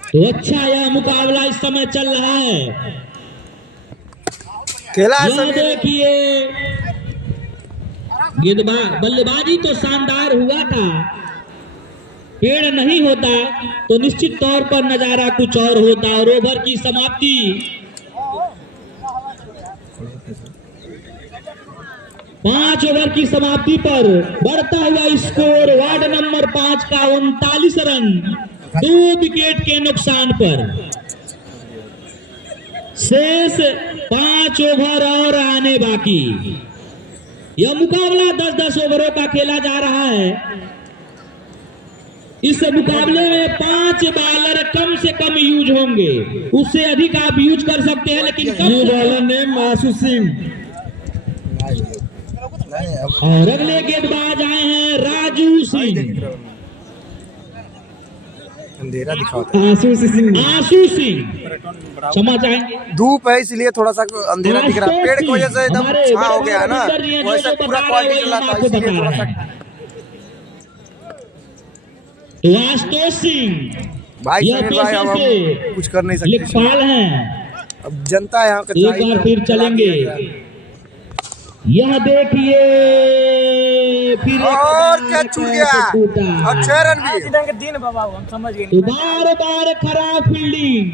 तो अच्छा यह मुकाबला इस समय चल रहा है। खेला है यह सभी। देखिए बल्लेबाजी तो शानदार हुआ था, पेड़ नहीं होता तो निश्चित तौर पर नजारा कुछ और होता। और ओवर की समाप्ति 5 ओवर की समाप्ति पर बढ़ता हुआ स्कोर वार्ड नंबर 5 का 39 रन 2 विकेट के नुकसान पर। शेष 5 ओवर और आने बाकी। यह मुकाबला 10-10 ओवरों का खेला जा रहा है। इस मुकाबले में 5 बॉलर कम से कम यूज होंगे, उससे अधिक आप यूज कर सकते हैं, लेकिन कम बॉलर ने मासू सिंह। और अगले गेंदबाज आए हैं राजू सिंह। अंधेरा दिखाता है। आशु सिंह क्षमा चाहेंगे। धूप है इसलिए थोड़ा सा अंधेरा दिख रहा है। पेड़ की वजह से एकदम छां हो गया है ना, वैसे पूरा क्वालिटी चला था इसलिए थोड़ा सा। आशुतोष सिंह भाई यह समीर भाई अब हम पेशे कुछ कर नहीं से सकते। लेखपाल हैं। अब जनता यहाँ का एक बार फिर चलेंगे। यह देखिए फिर और क्या छूट गया, और 6 रन भी। दिन बाबा हम समझ गए। तो बार बार खराब फील्डिंग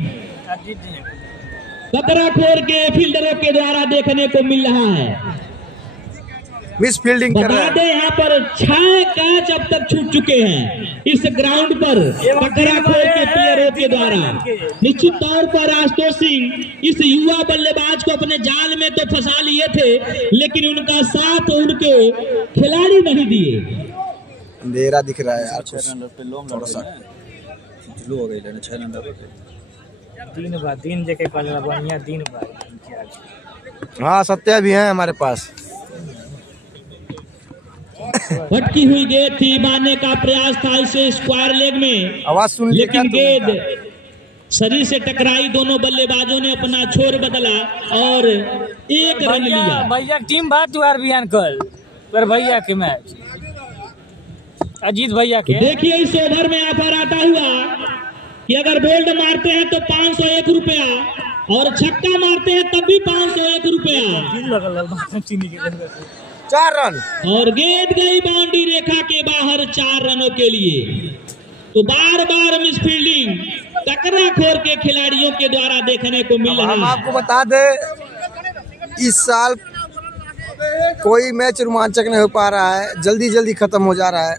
कतरा खोर के फील्डरों के द्वारा देखने को मिल रहा है। मिस फील्डिंग कर रहा बता है। दें यहाँ पर 6 कैच अब तक छूट चुके हैं इस ग्राउंड पर कतरा खोर के प्लेयरों के द्वारा। निश्चित तौर पर आशुतोष सिंह इस युवा बल्लेबाज को अपने जाल में तो फंसा लिए थे, लेकिन उनका साथ उनके खिलाड़ी नहीं दिए। अंधेरा दिख रहा है यार थोड़ा सा। दिन देखे बढ़िया दिन बाद। हाँ सत्या भी है हमारे पास। भटकी हुई गेंद थी, मारने का प्रयास था इसे स्क्वायर लेग में, आवाज सुन ली क्या लेकिन तुम? गेंद शरीर से टकराई। दोनों बल्लेबाजों ने अपना छोर बदला और 1 रन लिया। भैया टीम बात हुआ अभियान कल पर भैया के मैच अजीत भैया के। देखिए इस ओवर में ऑफर आता हुआ कि अगर बोल्ड मारते हैं तो 501 रुपया, और छक्का मारते हैं तब भी 501 रुपया। 4 रन। और गेंद गई बाउंड्री रेखा के बाहर 4 रनों के लिए। तो बार बार मिस फील्डिंग टकरा खोर के खिलाड़ियों के द्वारा देखने को मिल रहा हम है। आपको बता दें इस साल कोई मैच रोमांचक नहीं हो पा रहा है, जल्दी जल्दी खत्म हो जा रहा है।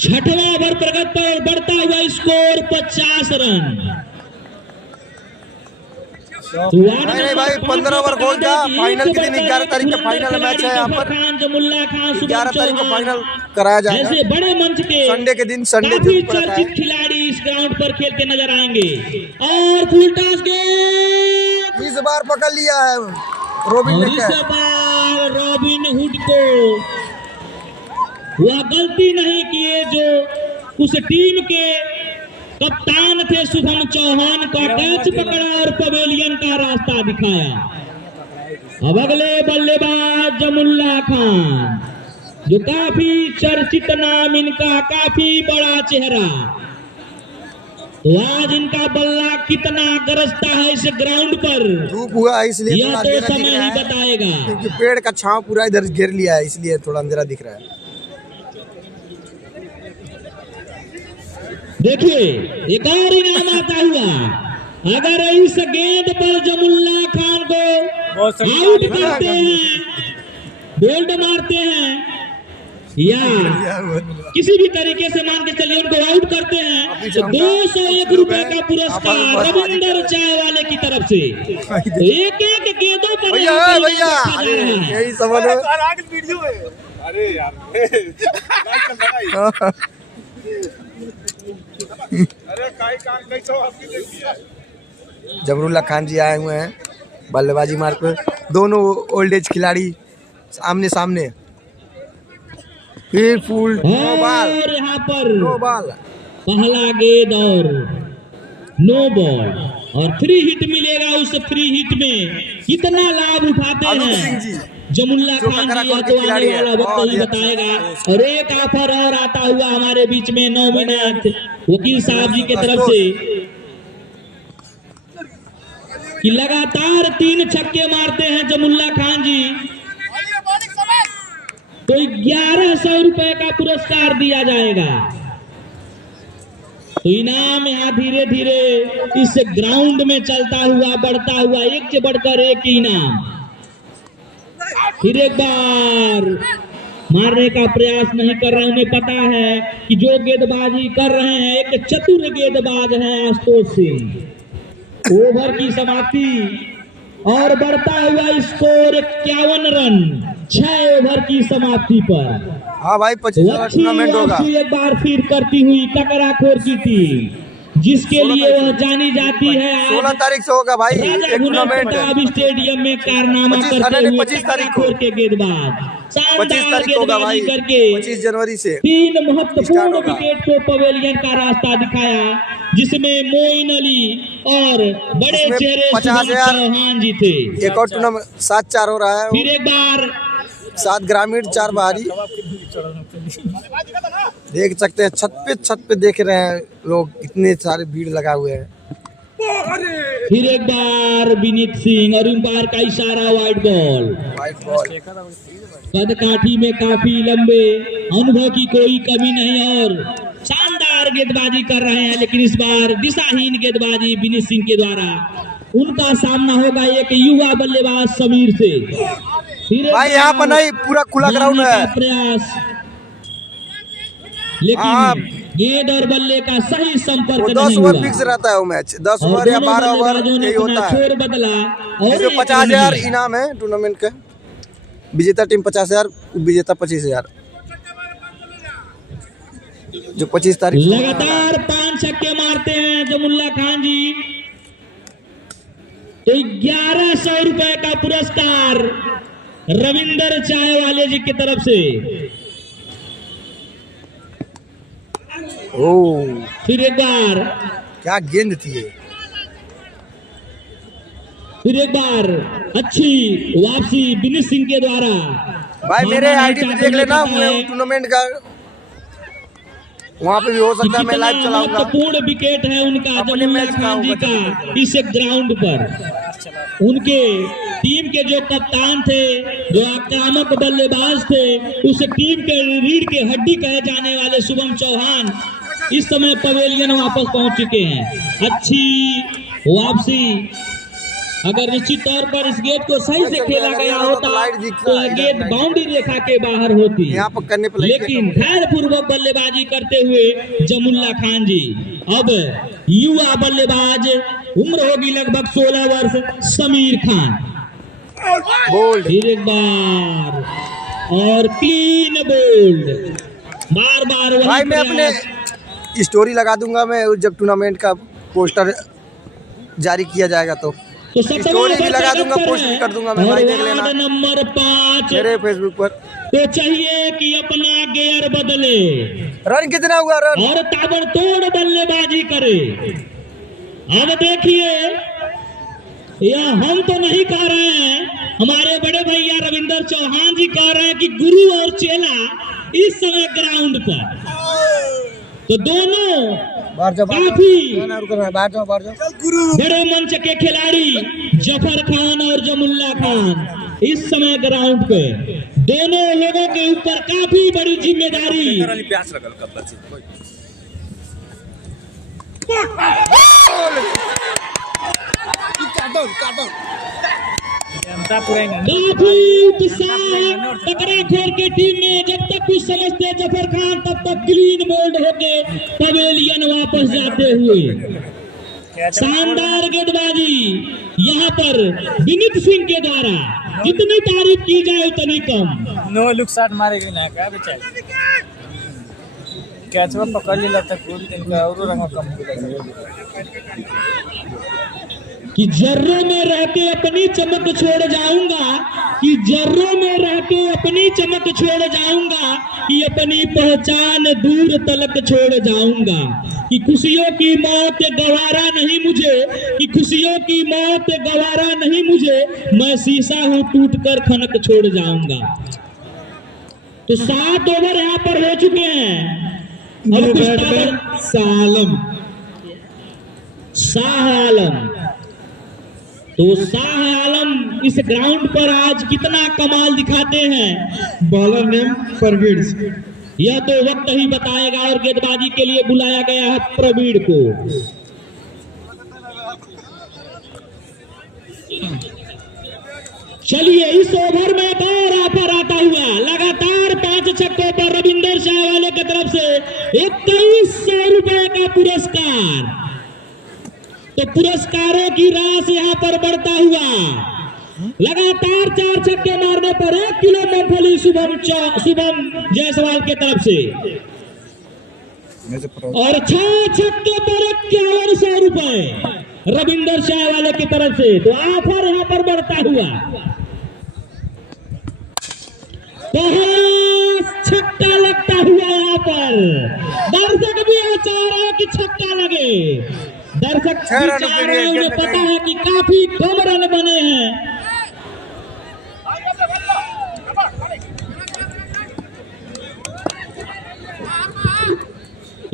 6वां ओवर प्रगति पर बढ़ता हुआ स्कोर 50 रन। नहीं भाई 15 ओवर गोल था। फाइनल के दिन 11 तारीख का फाइनल मैच है यहाँ पर। 11 तारीख को फाइनल कराया जाएगा। ऐसे बड़े मंच के संडे के दिन, संडे काफी जरूर पड़ता है। चर्चित खिलाड़ी इस ग्राउंड पर खेलते नजर आएंगे। और फुल टॉस गेंद इस बार पकड़ लिया है रोबिन और ने। इस बार रॉबिन हुड को वह गलती नहीं किए जो उस टीम के कप्तान थे शुभम चौहान का कैच पकड़ा और पवेलियन का रास्ता दिखाया। अब अगले बल्लेबाज जमुल्ला खान, जो काफी चर्चित नाम, इनका काफी बड़ा चेहरा। तो आज इनका बल्ला कितना गरजता है इस ग्राउंड पर, धूप हुआ है इसलिए यह थोड़ा तो अंधेरा दिख समय रहा ही है, बताएगा। क्योंकि पेड़ का छांव पूरा इधर घेर लिया है इसलिए थोड़ा अंधेरा दिख रहा है। देखिए एक और इनाम आता हुआ। अगर इस गेंद पर जमुल्ला खान को आउट करते हैं, बोल्ड मारते हैं, या किसी भी तरीके से मान के चलिए उनको आउट करते हैं, तो 201 रुपए का पुरस्कार रविंदर चाय वाले की तरफ से। तो एक एक गेंदों पर भैया यही समझ अरे यार अरे काई काम नहीं तो आपकी देखिए। जमरुल्ला खान जी आए हुए हैं बल्लेबाजी मार्ग पर। दोनों ओल्ड एज खिलाड़ी आमने सामने। फिर फुल नो बॉल, और यहाँ पर नो बॉल। पहला गेंद और नो बॉल और 3 हिट मिलेगा। उस 3 हिट में कितना लाभ उठाते अनूप सिंह हैं जी जमुल्ला जो खान ककरा जी, कोर या के तो खिलाड़ी आने है, वाला वक्त बहुत ही ही बताएगा। और एक ऑफर और आता हुआ हमारे बीच में नौमीनाथ वकील साहब जी के तरफ से कि लगातार 3 छक्के मारते हैं जमुल्ला खान जी तो 1100 रुपए का पुरस्कार दिया जाएगा। तो इनाम यहाँ धीरे धीरे इस ग्राउंड में चलता हुआ बढ़ता हुआ एक से बढ़कर एक इनाम। फिर एक बार मारने का प्रयास नहीं कर रहे, उन्हें पता है कि जो गेंदबाजी कर रहे हैं एक चतुर गेंदबाज है आशुतोष सिंह। ओवर की समाप्ति और बढ़ता हुआ स्कोर 51 रन 6 ओवर की समाप्ति पर। हाँ भाई 25 वाला टूर्नामेंट होगा। एक बार फिर करती हुई ककराखोर की टीम जिसके लिए वह जानी जाती है 16 तारीख से होगा भाई एक टूर्नामेंट। अब स्टेडियम में कारनामा करते हुए 25 तारीख को ककराखोर के गेंदबाज 25 तारीख को होगा भाई, करके 25 जनवरी से 3 स्टार्ट महत्वपूर्ण होगा। विकेट को पवेलियन का रास्ता दिखाया जिसमें मोइन अली और बड़े इसमें चेहरे 50,000 चौहान जी थे। एक और टूर्नामेंट 7-4 हो रहा है, फिर एक बार 7 ग्रामीण 4 बाहरी। देख सकते हैं छत पे देख रहे हैं लोग, इतने सारे भीड़ लगा हुए हैं। फिर एक बार विनीत सिंह और अंपायर का इशारा वाइड बॉल। वाइट बॉल कदकाठी में काफी लंबे अनुभव की कोई कमी नहीं और शानदार गेंदबाजी कर रहे हैं, लेकिन इस बार दिशाहीन गेंदबाजी विनीत सिंह के द्वारा। उनका सामना होगा एक युवा बल्लेबाज समीर से। भाई यहाँ पर नहीं, पूरा खुला ग्राउंड है। प्रयास हाँ। लेकिन गेंद और बल्ले का सही संपर्क 10 नहीं ओवर हुआ। फिक्स रहता है वो मैच, 10 और ओवर या दोनों 12 ओवर बल्लेबाजों ने यही अपना होता है। छोर बदला और इसमें 50,000 इनाम है टूर्नामेंट का। विजेता टीम 50,000, विजेता 25,000 जो 25 तारीख को लगातार 5 छक्के मारते हैं जमुल्ला खान जी तो 1100 रुपए का पुरस्कार रविंदर चाय वाले जी की तरफ से। ओह फिर एक बार क्या गेंद थी ये। फिर एक बार अच्छी वापसी विनीत सिंह के द्वारा। भाई मेरे माना आईडी पे देख लेना, मैं टूर्नामेंट का वहाँ पे भी हो सकता है, मैं लाइव चलाऊंगा। महत्वपूर्ण विकेट है उनका अपने जमुल्ला मैच का खान जी होगा का इस ग्राउंड पर। उनके टीम के जो कप्तान थे, जो आक्रामक बल्लेबाज थे, उस टीम के रीढ़ के हड्डी कहे जाने वाले शुभम चौहान इस समय पवेलियन वापस पहुंच चुके हैं। अच्छी वापसी, अगर निश्चित तौर पर इस गेंद को सही से खेला गया होता तो यह गेंद बाउंड्री रेखा के बाहर होती, यहाँ पर करने पर लेकिन धैर्य पूर्वक बल्लेबाजी करते हुए जमुल्ला खान जी। अब युवा बल्लेबाज, उम्र होगी लगभग 16 वर्ष, समीर खान। बोल्ड फिर एक बार और क्लीन बोल्ड। बार बार वही भाई मैं अपने प्रयास। स्टोरी लगा दूंगा मैं जब टूर्नामेंट का पोस्टर जारी किया जाएगा तो स्टोरी भी लगा दूंगा, पोस्ट भी कर दूंगा मैं, भाई देख लेना नंबर 5 मेरे फेसबुक पर। तो चाहिए कि अपना गियर बदले रन कितना हुआ रन? और ताबड़तोड़ बल्लेबाजी करे। अब देखिए, यह हम तो नहीं कह रहे हैं, हमारे बड़े भैया रविंदर चौहान जी कह रहे हैं कि गुरु और चेला इस समय ग्राउंड पर। तो दोनों काफी बड़े मंच के खिलाड़ी जफर खान और जमुल्ला खान इस समय ग्राउंड पे। दोनों लोगों के ऊपर काफी बड़ी जिम्मेदारी। काफी उत्साह ककराखोर की टीम में। जब तक कुछ समझते जफर खान, तब तक क्लीन बोल्ड होके पवेलियन वापस जाते हुए। शानदार गेंदबाजी यहाँ पर विनीत सिंह के द्वारा, जितनी तारीफ की जाए उतनी कम। नो लुक शॉट मारेगी ना क्या बेचारे, कैच में पकड़ लिया तक पूरी दिन का और रंग कम। कि जर्रों में रहते अपनी चमक छोड़ जाऊंगा, कि जर्रों में रहते अपनी चमक छोड़ जाऊंगा, कि अपनी पहचान दूर तलक छोड़ जाऊंगा, कि खुशियों की मौत गवारा नहीं मुझे, कि खुशियों की मौत गवारा नहीं मुझे, मैं शीशा हूं टूट कर खनक छोड़ जाऊंगा। तो 7 ओवर यहाँ पर हो चुके हैं। अब शाह आलम तो शाह आलम इस ग्राउंड पर आज कितना कमाल दिखाते हैं। Bowler name Parveen. यह तो वक्त ही बताएगा और गेंदबाजी के लिए बुलाया गया है प्रवीण को। चलिए इस ओवर में एक और ऑफर आता हुआ, लगातार 5 छक्कों पर रविंदर शाह वाले की तरफ से 2100 रुपए का पुरस्कार। तो पुरस्कारों की राशि यहाँ पर बढ़ता हुआ, लगातार 4 छक्के मारने पर 1 किलो मूंगफली शुभम जायसवाल की तरफ से, और 6 छक्के पर 5100 रुपए रविंदर शाह वाले की तरफ से। तो ऑफर यहाँ पर बढ़ता हुआ, 5 छक्का लगता हुआ यहाँ पर। दर्शक भी चाह रहे हैं कि छक्का लगे, दर्शक भी चाह रहे हैं, उन्हें पता है कि काफी कम रन बने हैं।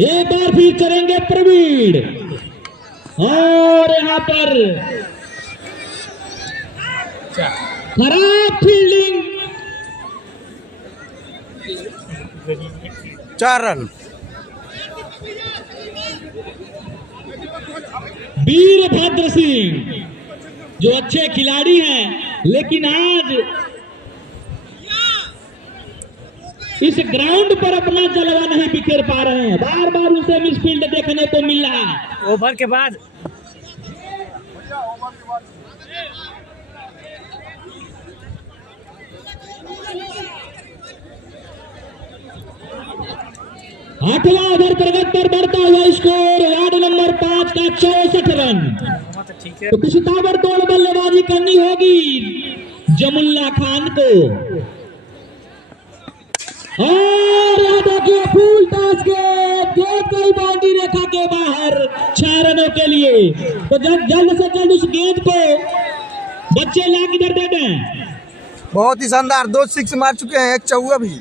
एक बार फिर करेंगे प्रवीण, और यहाँ पर खराब फील्डिंग, 4 रन। वीरभद्र सिंह जो अच्छे खिलाड़ी हैं, लेकिन आज इस ग्राउंड पर अपना जलवा नहीं बिखेर पा रहे हैं। बार बार उसे मिसफील्ड देखने को मिल रहा है। ओवर के बाद आठवां ओवर प्रगति पर बढ़ता हुआ स्कोर, वार्ड नंबर 5 का 64 रन। ठीक है, तो कुछ ताबड़तोड़ बल्लेबाजी करनी होगी जमुल्ला खान को। और देखिए फुल टॉस गई बाउंड्री रेखा के बाहर 6 रनों के लिए। तो जल्द से जल्द उस गेंद को बच्चे ला किधर दे दें। बहुत ही शानदार 2 6 मार चुके हैं, 1 चौका भी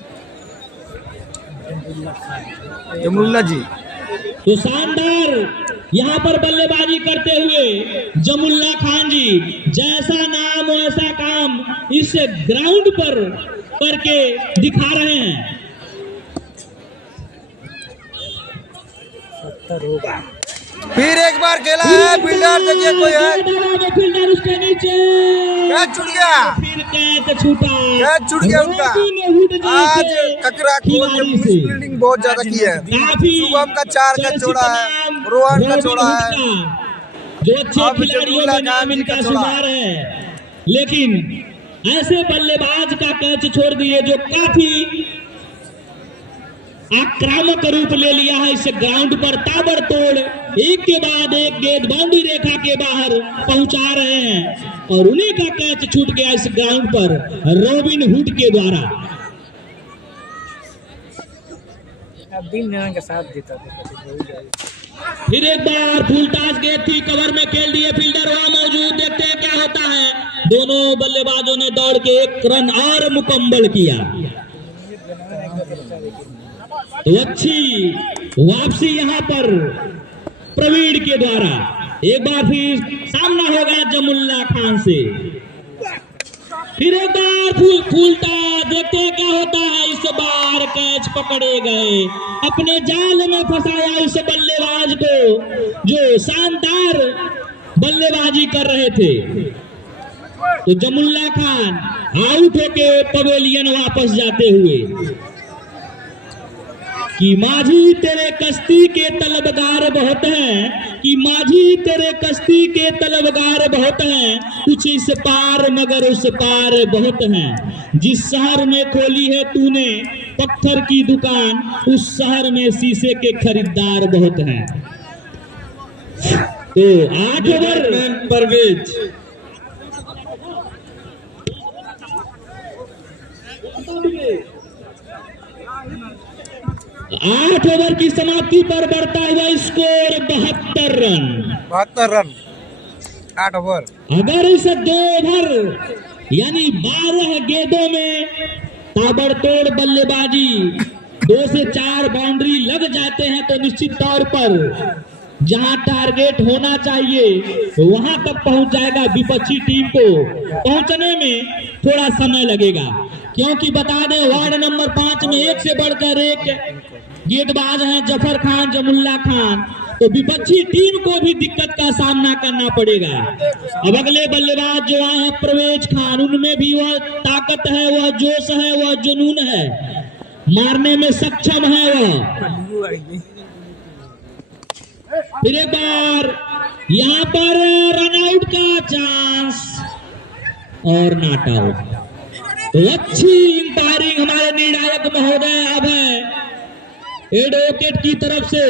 जमुल्ला जी। तो शानदार यहाँ पर बल्लेबाजी करते हुए जमुल्ला खान जी, जैसा नाम वैसा काम इस ग्राउंड पर करके दिखा रहे हैं। 70 होगा। फिर एक बार खेला है, फील्डर देखिए कोई है, फील्डर उसके नीचे, कैच छूट गया, फिर कैच छूटा, कैच छूट गया उनका। आज ककरा खोल के फील्डिंग बहुत ज्यादा की है। शुभम का 4 का छोड़ा है, रोहन का छोड़ा है, जो अच्छे खिलाड़ियों में नाम इनका शुमार है, लेकिन ऐसे बल्लेबाज का कैच छोड़ दिए जो काफी आक्रामक रूप ले लिया है। इस ग्राउंड पर ताबड़तोड़ एक के बाद एक गेंद बाउंड्री रेखा के बाहर पहुंचा रहे हैं, और उन्हीं का कैच छूट गया इस ग्राउंड पर रॉबिन हुड के द्वारा। अब दिन रन का साथ देता था। फिर एक बार फुल टॉस गेंद थी, कवर में खेल दिए, फील्डर वहां मौजूद, देखते हैं क्या होता है। दोनों बल्लेबाजों ने दौड़ के 1 रन और मुकम्मल किया। तो अच्छी वापसी यहाँ पर प्रवीण के द्वारा। एक बार फिर सामना होगा जमुल्ला खान से। फिर एक बार फूलता, देखते हैं क्या होता है। इस बार कैच पकड़े गए, अपने जाल में फंसाया इस बल्लेबाज को जो शानदार बल्लेबाजी कर रहे थे। तो जमुल्ला खान आउट होके पवेलियन वापस जाते हुए कि माझी तेरे कश्ती के तलबगार बहुत हैं, कि माझी तेरे कश्ती के तलबगार बहुत हैं, कुछ इस पार मगर उस पार बहुत हैं। जिस शहर में खोली है तूने पत्थर की दुकान, उस शहर में शीशे के खरीदार बहुत हैं। तो 8 ओवर परवेज 8 ओवर की समाप्ति पर बढ़ता हुआ स्कोर 72 रन। 72 run 8 over. अगर इस 2 ओवर यानी 12 गेंदों में ताबड़तोड़ बल्लेबाजी 2 से 4 बाउंड्री लग जाते हैं तो निश्चित तौर पर जहां टारगेट होना चाहिए वहां तक पहुंच जाएगा। विपक्षी टीम को पहुंचने में थोड़ा समय लगेगा, क्योंकि बता दें वार्ड नंबर 5 में एक से बढ़कर एक गेंदबाज हैं, जफर खान, जमुल्ला खान। तो विपक्षी टीम को भी दिक्कत का सामना करना पड़ेगा। अब अगले बल्लेबाज जो आए हैं परवेज खान, उनमें भी वह ताकत है, वह जोश है, वह जुनून है, मारने में सक्षम है वह। फिर एक बार यहाँ पर रनआउट का चांस और नॉट आउट। तो अच्छी अंपायरिंग हमारे निर्णायक महोदय अब है एडवोकेट की तरफ से।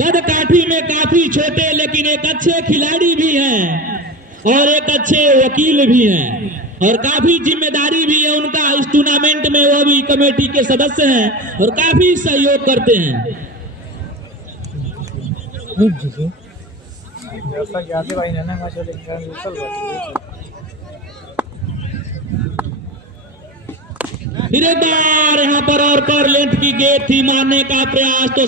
कद काठी में काफी छोटे लेकिन एक अच्छे खिलाड़ी भी हैं और एक अच्छे वकील भी हैं और काफी जिम्मेदारी भी है उनका इस टूर्नामेंट में। वो भी कमेटी के सदस्य हैं और काफी सहयोग करते हैं। फिर एक बार यहाँ पर लेंथ की गेंद थी, मारने का प्रयास तो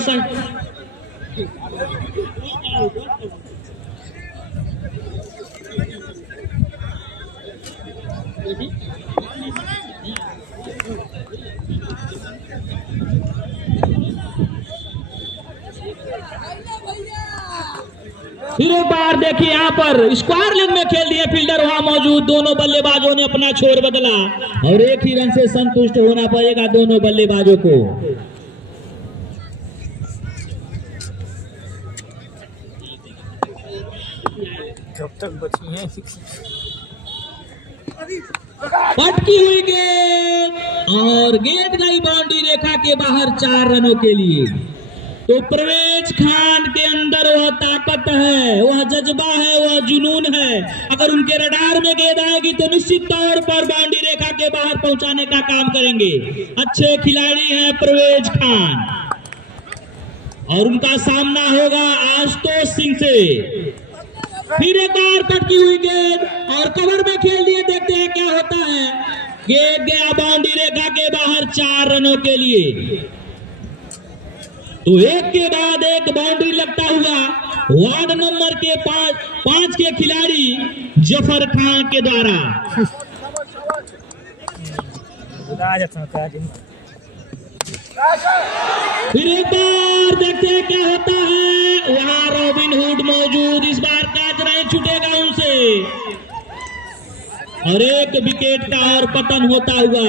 फिर एक बार देखिए यहाँ पर स्क्वायर लेग में खेल दिए फील्डर वहां मौजूद। दोनों बल्लेबाजों ने अपना छोर बदला और एक ही रन से संतुष्ट होना पड़ेगा दोनों बल्लेबाजों को। जब तक बची है पटकी हुई गेंद और गेंद गई बाउंड्री रेखा के बाहर 4 रनों के लिए। तो परवेज खान के अंदर वह ताकत है, वह जज्बा है, वह जुनून है। अगर उनके रडार में गेंद आएगी तो निश्चित तौर पर बाउंड्री रेखा के बाहर पहुंचाने का काम करेंगे। अच्छे खिलाड़ी हैं परवेज खान और उनका सामना होगा आशुतोष सिंह से। फिर एक बार पटकी हुई गेंद और कवर में खेल दिए, देखते हैं क्या होता है। गेंद गया बाउंड्री रेखा के बाहर 4 रनों के लिए। तो एक के बाद एक बाउंड्री लगता हुआ वार्ड नंबर के 5 के खिलाड़ी जफर खान के द्वारा। फिर एक बार देखते हैं क्या होता है। वहां रॉबिन हुड मौजूद, इस बार कैच नहीं छूटेगा उनसे और एक विकेट का और पतन होता हुआ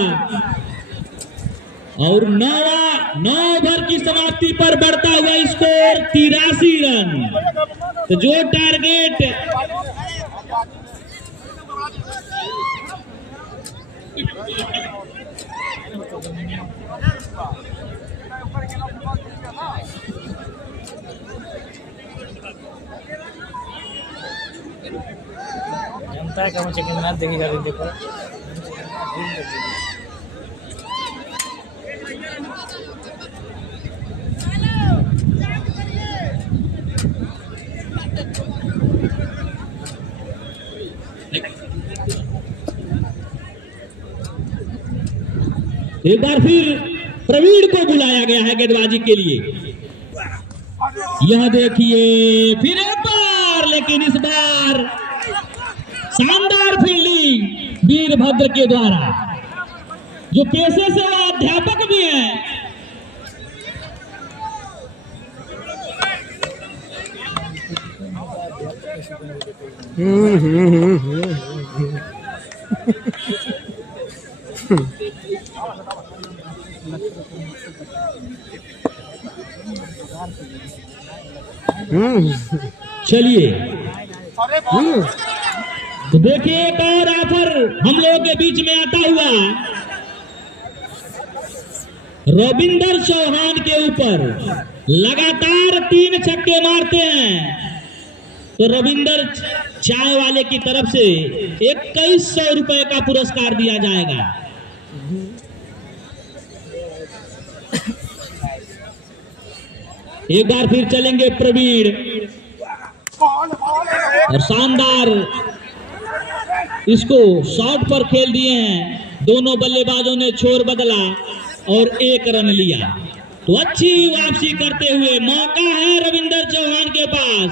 और 9 ओवर की समाप्ति पर बढ़ता हुआ स्कोर 83 रन। तो जो टारगेट जनता है क्या चिकन मैच देखेगा देखो। एक बार फिर प्रवीण को बुलाया गया है गेंदबाजी के लिए। यह देखिए फिर एक बार, लेकिन इस बार शानदार फील्डिंग वीरभद्र के द्वारा, जो पेशे से वो अध्यापक भी हैं। चलिए तो देखिए एक और ऑफर हम लोगों के बीच में आता हुआ। रविंदर चौहान के ऊपर लगातार 3 छक्के मारते हैं तो रविंदर चाय वाले की तरफ से 2100 रुपए का पुरस्कार दिया जाएगा। एक बार फिर चलेंगे प्रवीण और शानदार इसको शॉट पर खेल दिए हैं। दोनों बल्लेबाजों ने छोर बदला और 1 रन लिया। तो अच्छी वापसी करते हुए मौका है रविंदर चौहान के पास।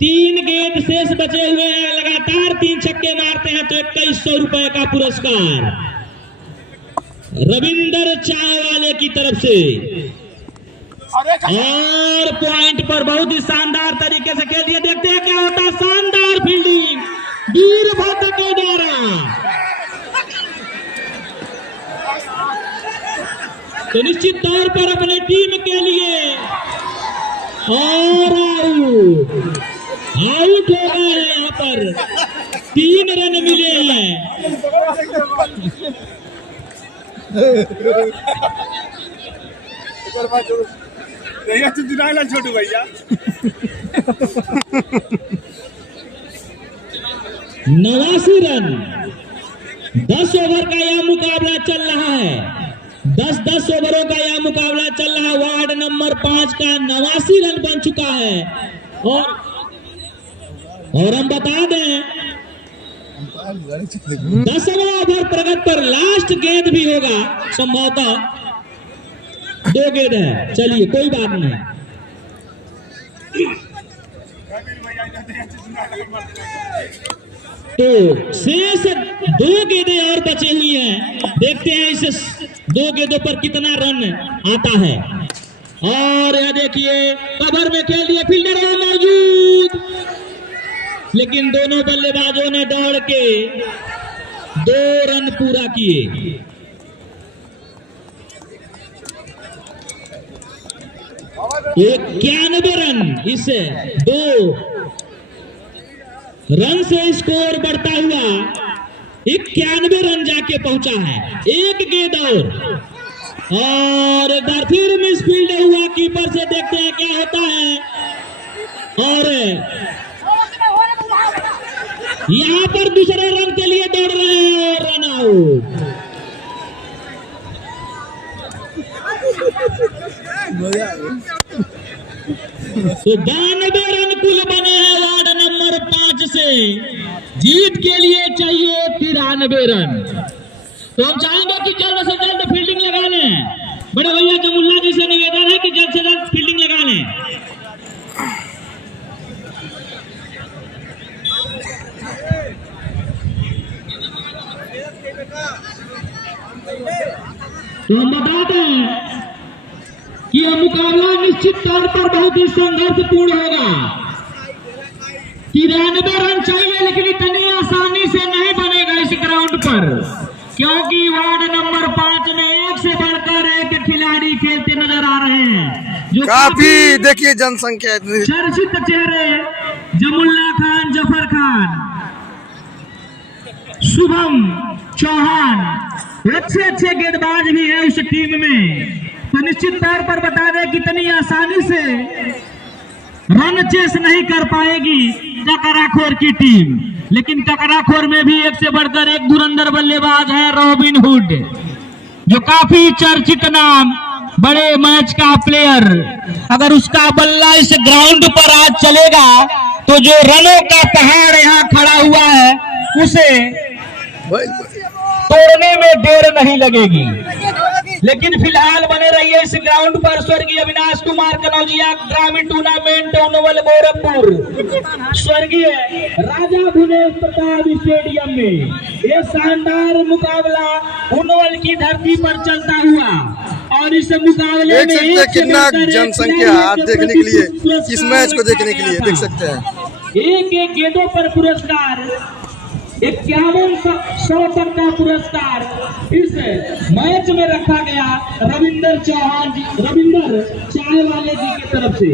3 गेंद शेष बचे हुए हैं, लगातार 3 छक्के मारते हैं तो 2100 रुपए का पुरस्कार रविंदर चाय वाले की तरफ से। और पॉइंट पर बहुत ही शानदार तरीके से खेल दिया। देखते हैं क्या होता है। शानदार फील्डिंग वीरभद्र के द्वारा। तो निश्चित तौर पर अपने टीम के लिए और आउट हो गए हैं। यहाँ पर 3 रन मिले हैं। छोटू भैया 89 रन। 10 ओवर का यह मुकाबला चल रहा है। 10 ओवरों का यह मुकाबला चल रहा है। वार्ड नंबर 5 का 89 रन बन चुका है। और हम बता दें 10वां ओवर प्रगति पर लास्ट गेंद भी होगा संभवतः। 2 गेंद है। चलिए कोई बात नहीं। तो शेष 2 गेंदें और बचे हुई हैं। देखते हैं इस 2 गेंदों पर कितना रन आता है। और यह देखिए कवर में खेल दिए, फील्डर वहां मौजूद, लेकिन दोनों बल्लेबाजों ने दौड़ के 2 रन पूरा किए। 91 रन। इससे 2 रन से स्कोर बढ़ता हुआ 91 रन जाके पहुंचा है। 1 गेंद और एक बार फिर मिस फील्ड हुआ कीपर से। देखते हैं क्या होता है। और यहाँ पर दूसरे रन के लिए दौड़ रहे हैं। Run out. तो 92 रन कुल बने हैं वार्ड नंबर 5 से। जीत के लिए चाहिए 93 रन। तो हम चाहेंगे कि जल्द से जल्द फील्डिंग लगा लें। बड़े भैया जमुल्ला जी से निवेदन है कि जल्द से जल्द फील्डिंग लगा लें। तो हम बता दें कि यह मुकाबला निश्चित तौर पर बहुत ही संघर्षपूर्ण होगा। 93 रन चाहिए, लेकिन इतनी आसानी से नहीं बनेगा इस ग्राउंड पर, क्योंकि वार्ड नंबर 5 में 1 से बढ़कर 1 खिलाड़ी खेलते नजर आ रहे हैं। जो काफी देखिए जनसंख्या चर्चित चेहरे जमुल्ला खान, जफर खान, शुभम चौहान, अच्छे गेंदबाज भी है उस टीम में। तो निश्चित तौर पर बता दें कितनी आसानी से रन चेस नहीं कर पाएगी ककराखोर की टीम। लेकिन ककराखोर में भी 1 से बढ़कर 1 धुरंधर बल्लेबाज है रॉबिन हुड, जो काफी चर्चित नाम, बड़े मैच का प्लेयर। अगर उसका बल्ला इस ग्राउंड पर आज चलेगा तो जो रनों का पहाड़ यहाँ खड़ा हुआ है उसे तोड़ने में देर नहीं लगेगी। लेकिन फिलहाल बने रहिए इस ग्राउंड पर। स्वर्गीय अविनाश कुमार कनौजिया ग्रामीण टूर्नामेंट उनवल गोरखपुर, स्वर्गीय राजा भुवनेश प्रताप स्टेडियम में ये शानदार मुकाबला उनवल की धरती पर चलता हुआ। और इस मुकाबले में देख सकते हैं कितना जनसंख्या आप देखने के लिए, इस मैच को देखने के लिए देख सकते हैं। 1 गेंदों पर पुरस्कार 5100 तक का पुरस्कार इस मैच में रखा गया रविंदर चौहान जी, रविंदर चाय वाले जी की तरफ से।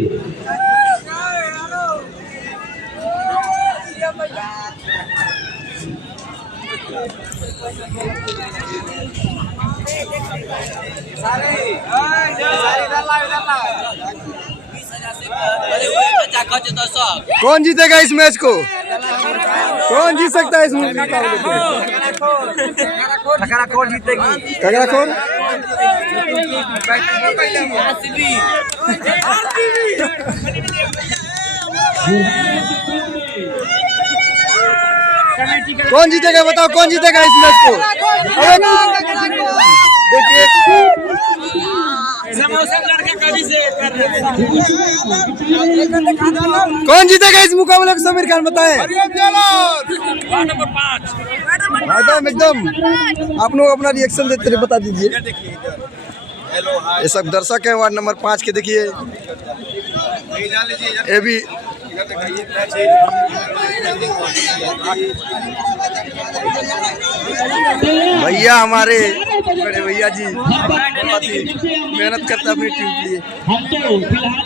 कौन जीतेगा इस मैच को? कौन जीत सकता है इस मुकाबले को? खकराखोर जीतेगी। कगराखोर? कौन जीतेगा बताओ, कौन जीतेगा इस मैच को? देखिए कौन जीतेगा इस मुकाबले को, समीर खान बताएं। मैडम एकदम आप लोग अपना रिएक्शन देते रहे, बता दीजिए। ये सब दर्शक है वार्ड नंबर 5 के। देखिए ये भी भैया हमारे बड़े भैया जी बहुत ही मेहनत करते हैं अपनी टीम के लिए। हम तो फिलहाल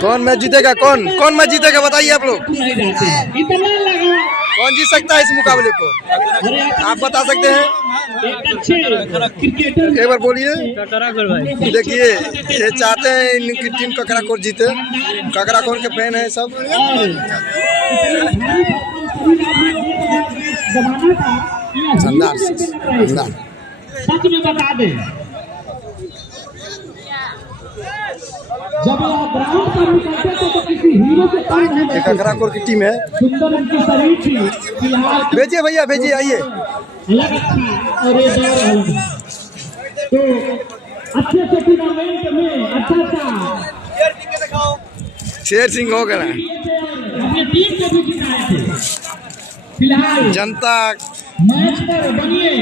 कौन मैच जीतेगा, कौन मैच जीतेगा बताइए आप लोग। इतना लगा कौन जीत सकता है इस मुकाबले को, आप बता सकते हैं? एक अच्छे क्रिकेटर एक बार बोलिए। देखिए ये चाहते हैं इनकी टीम ककराखोर जीते, ककराखोर के फैन है सब। शानदार शानदार। सच में बता दे, जब आप ग्राउंड पर निकलते थे तो किसी हीरो के कम नहीं ये ककराखोर की टीम है। सुंदर उनकी शरीर थी। फिलहाल भेजिए भैया भेजिए, आइए। अलग अच्छा और ये दौर अलग है। तो अच्छे से टूर्नामेंट में अच्छा शेर सिंह हो गया अपनी टीम को भी जिताए थे। फिलहाल जनता। मैच पर बनिए।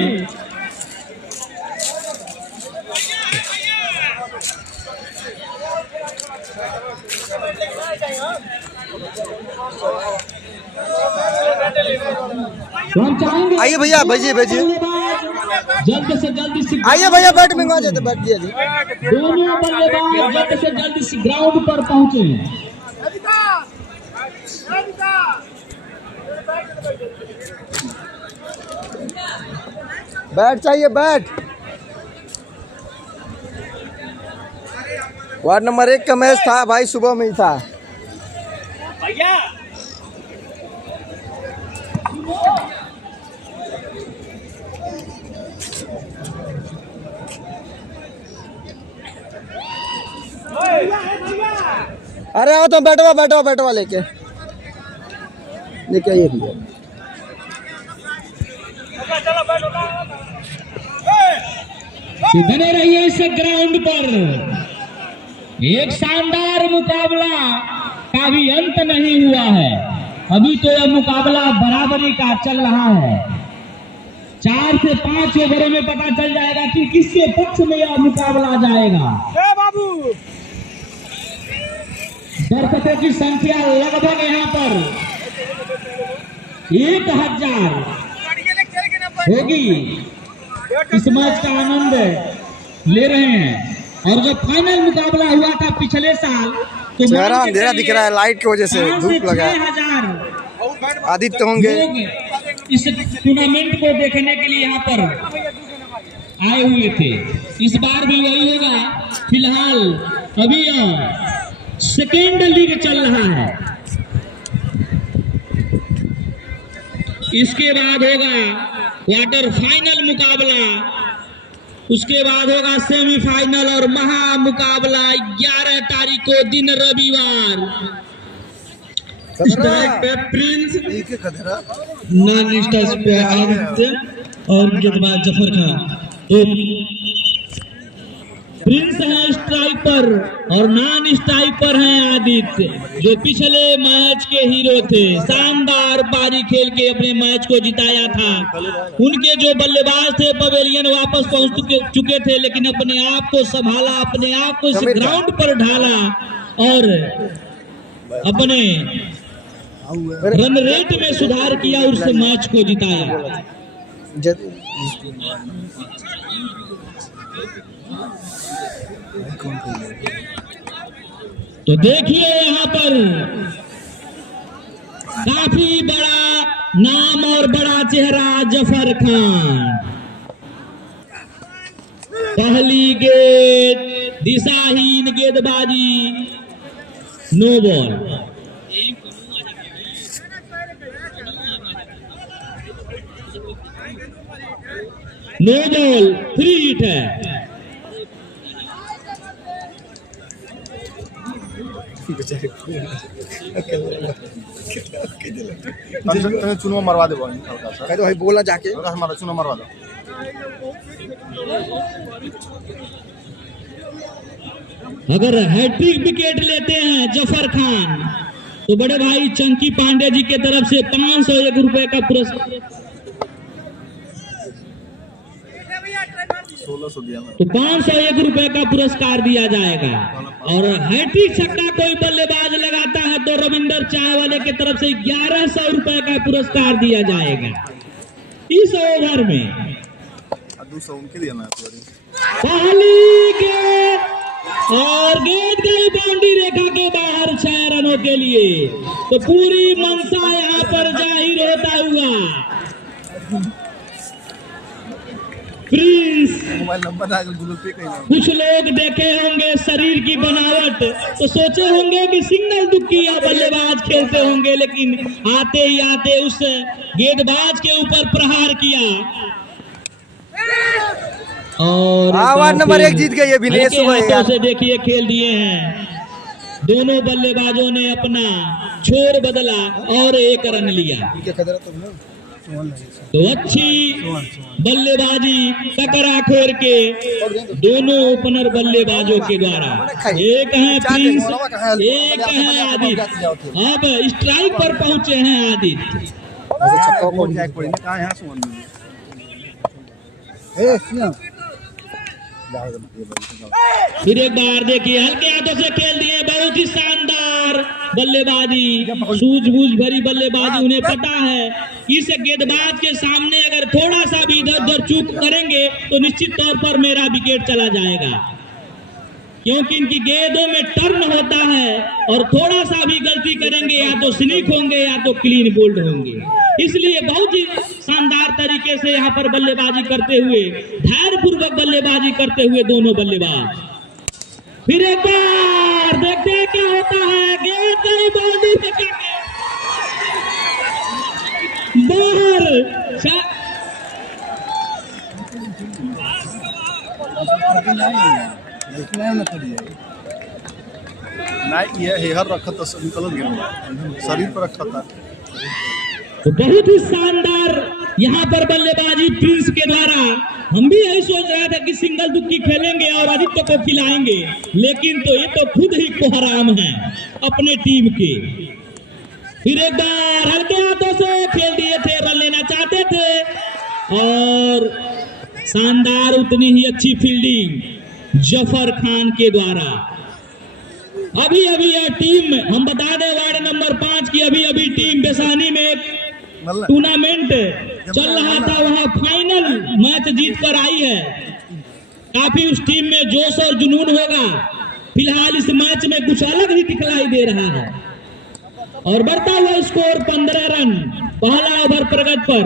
तो हम चाहेंगे आइए भैया भेजिए भेजिए, जल्द से जल्द आइए भैया बैट मंगवा जाते, बैठ दिया जी। दोनों बल्लेबाज जल्द से जल्द इस ग्राउंड पर पहुंचे। बैट चाहिए, बैट। वार्ड नंबर 1 का मैच था भाई, सुबह में ही था। अरे आओ तो बैठवा लेके आइए भैया। बने रहिए इस ग्राउंड पर। एक शानदार मुकाबला का भी अंत नहीं हुआ है। अभी तो यह मुकाबला बराबरी का चल रहा है। 4 से 5 ओवरों में पता चल जाएगा कि किसके पक्ष में यह मुकाबला जाएगा। दर्शकों की संख्या लगभग यहाँ पर 1000 होगी। इस मैच का आनंद ले रहे हैं। और जब फाइनल मुकाबला हुआ था पिछले साल तो चेहरा अंधेरा दिख रहा है, लाइट की वजह से धूप लगा है। 6000 आदित्य होंगे लोग इस टूर्नामेंट को देखने के लिए यहाँ पर आए हुए थे। इस बार भी वही होगा। फिलहाल अभी सेकेंड लीग चल रहा है। इसके बाद होगा क्वार्टर फाइनल मुकाबला, उसके बाद होगा सेमीफाइनल और महा मुकाबला 11 तारीख को दिन रविवार। स्ट्राइक पे प्रिंस, नॉन स्ट्राइक पे आदित्य और गेंदबाज जफर खान। प्रिंस है स्ट्राइक पर और नॉन स्ट्राइक पर है आदित्य, जो पिछले मैच के हीरो थे। शानदार पारी खेल के अपने मैच को जिताया था। उनके जो बल्लेबाज थे पवेलियन वापस पहुंच चुके थे, लेकिन अपने आप को संभाला, अपने आप को इस ग्राउंड पर ढाला और अपने रन रेट में सुधार किया और उस मैच को जिताया। तो देखिए यहाँ पर काफी बड़ा और बड़ा चेहरा जफर खान। पहली गेंद दिशाहीन गेंदबाजी, no ball. No ball, free hit है। चुनो मरवा दे हल्का सा, कह दो भाई बोला जाके। हल्का सा मारो, चुनो मरवा दो। अगर हैट्रिक विकेट लेते हैं जफर खान तो बड़े भाई चंकी पांडे जी के तरफ से 501 रुपए का पुरस्कार, 1600 दिया तो 501 रुपए का पुरस्कार दिया जाएगा। और हैट्रिक छक्का कोई बल्लेबाज लगाता है तो रविंदर चाय वाले के तरफ से 1100 रुपए का पुरस्कार दिया जाएगा इस ओवर में। 200 उनके दिया ना। पहली गेंद और गेंद गई बाउंड्री रेखा के बाहर 6 रनों के लिए। तो पूरी मनसा यहाँ पर जाहिर होता हुआ प्रिंस। मोबाइल नंबर आ गूगल पे कहीं ना। कुछ लोग देखे होंगे शरीर की बनावट तो सोचे होंगे कि सिंगल दुक्की या बल्लेबाज खेलते होंगे, लेकिन आते ही आते उस गेंदबाज के ऊपर प्रहार किया और वार्ड नंबर 1 जीत गए विनेश हाथों से देखिए खेल दिए हैं। दोनों बल्लेबाजों ने अपना छोर बदला और 1 रन लिया। तो अच्छी बल्लेबाजी ककरा खोर के दोनों ओपनर बल्लेबाजों के द्वारा। एक है प्रिंस, एक है आदित्य। अब स्ट्राइक पर पहुंचे हैं आदित्य। फिर एक बार देखिए हल्के हाथों से खेल दिए, बहुत ही शानदार बल्लेबाजी, सूझबूझ भरी बल्लेबाजी। उन्हें पता है इस गेंदबाज के सामने अगर थोड़ा सा भी इधर उधर चूक करेंगे तो निश्चित तौर पर मेरा विकेट चला जाएगा, क्योंकि इनकी गेंदों में टर्न होता है और थोड़ा सा भी गलती करेंगे या तो स्निक होंगे या तो क्लीन बोल्ड होंगे। इसलिए बहुत ही शानदार तरीके से यहाँ पर बल्लेबाजी करते हुए, धैर्यपूर्वक बल्लेबाजी करते हुए दोनों बल्लेबाज। फिर एक बार देखते हैं क्या होता है। गेंद गई बाउंड्री पे नहीं ये हेहर रखा था, निकल गया, शरीर पर रखा था। तो बहुत ही शानदार यहाँ पर बल्लेबाजी प्रिंस के द्वारा। हम भी यही सोच रहे थे कि सिंगल दुक्की खेलेंगे और आदित्य को खिलाएंगे, लेकिन तो ये तो खुद ही कोहराम है अपने टीम के। फिर एक बार हल्के हाथों से खेल दिए थे, रन लेना चाहते थे और शानदार उतनी ही अच्छी फील्डिंग जफर खान के द्वारा। अभी अभी यह टीम, हम बता दें वार्ड नंबर 5 की अभी अभी टीम बेसानी में एक टूर्नामेंट चल रहा था, वहां फाइनल मैच जीत कर आई है। काफी उस टीम में जोश और जुनून होगा। फिलहाल इस मैच में कुछ अलग ही दिखलाई दे रहा है और बढ़ता हुआ स्कोर 15 रन पहला ओवर प्रगति पर,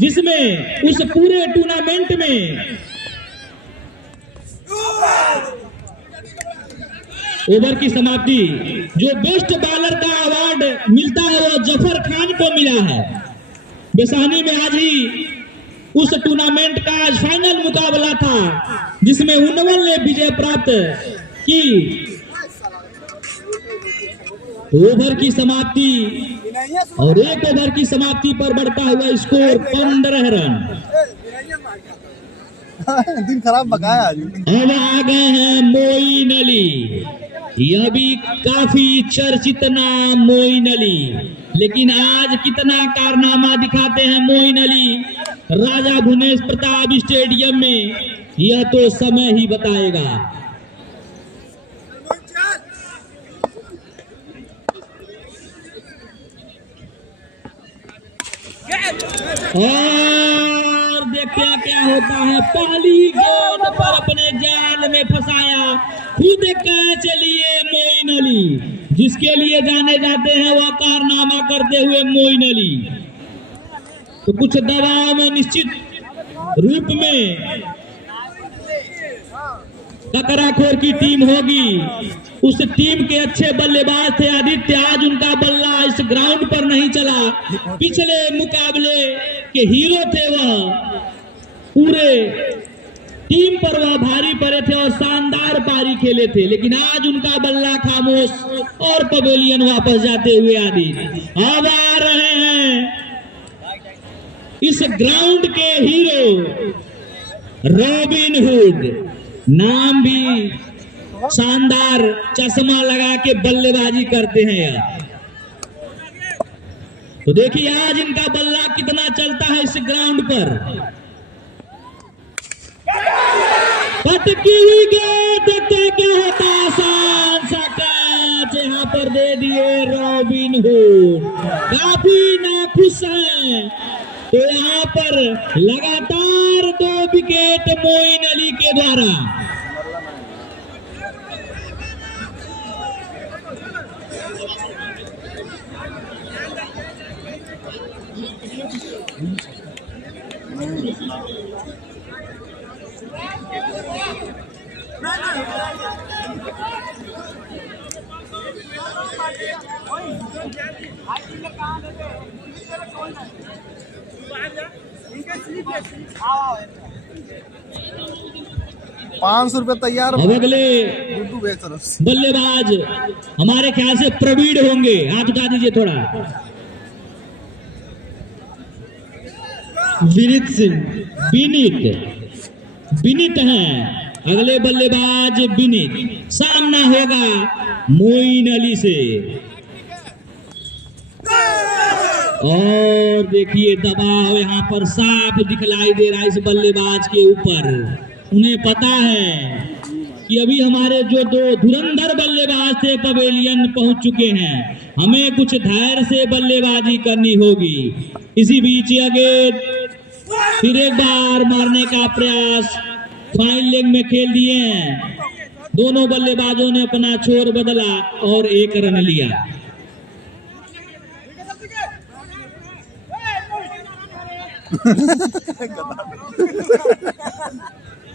जिसमें उस पूरे टूर्नामेंट में ओवर की समाप्ति जो बेस्ट बॉलर का अवार्ड मिलता है वो जफर खान को मिला है। बेसानी में आज ही उस टूर्नामेंट का आज फाइनल मुकाबला था, जिसमें उन्नवन ने विजय प्राप्त की। ओवर की समाप्ति और 1 ओवर की समाप्ति पर बढ़ता हुआ स्कोर 15 रन। दिन खराब बकाया। अब आ गए हैं मोइन अली। यह भी काफी चर्चित नाम मोइन अली, लेकिन आज कितना कारनामा दिखाते हैं मोइन अली राजा भुवनेश प्रताप स्टेडियम में, यह तो समय ही बताएगा। और देखते हैं क्या होता है। पहली गेंद पर अपने जाल में फंसाया, खुद कैच लिए मोइन अली, जिसके लिए जाने जाते हैं वह कारनामा करते हुए मोइन अली। तो कुछ दबाव में निश्चित रूप में ककराखोर की टीम होगी। उस टीम के अच्छे बल्लेबाज थे आदित्य, आज उनका बल्ला इस ग्राउंड पर नहीं चला। पिछले मुकाबले के हीरो थे वह, पूरे टीम पर वह भारी पड़े थे और शानदार पारी खेले थे, लेकिन आज उनका बल्ला खामोश और पवेलियन वापस जाते हुए आदित्य अब आ रहे हैं इस ग्राउंड के हीरो रॉबिन हुड, नाम भी शानदार, चश्मा लगा के बल्लेबाजी करते हैं यार। तो देखिए आज इनका बल्ला कितना चलता है इस ग्राउंड पर। पटकी हुई गेंद, देखते क्या होता है, आसान सा कैच यहाँ पर दे दिए रॉबिन हुड, काफी नाखुश हैं। तो यहाँ पर लगातार 2 विकेट मोइन अली के द्वारा। ₹500 तैयार अब अगले गुड्डू बेच तरफ से। बल्लेबाज हमारे ख्याल से प्रवीण होंगे, हाथ उठा दीजिए थोड़ा। विनीत सिंह, विनीत हैं अगले बल्लेबाज। विनीत सामना होगा मोइन अली से। और देखिए दबाव यहाँ पर साफ दिखलाई दे रहा है इस बल्लेबाज के ऊपर। उन्हें पता है कि अभी हमारे जो 2 धुरंधर बल्लेबाज थे पवेलियन पहुंच चुके हैं, हमें कुछ धैर्य से बल्लेबाजी करनी होगी। इसी बीच अगेन फिर एक बार मारने का प्रयास, फाइन लेग में खेल दिए हैं। दोनों बल्लेबाजों ने अपना छोर बदला और 1 रन लिया।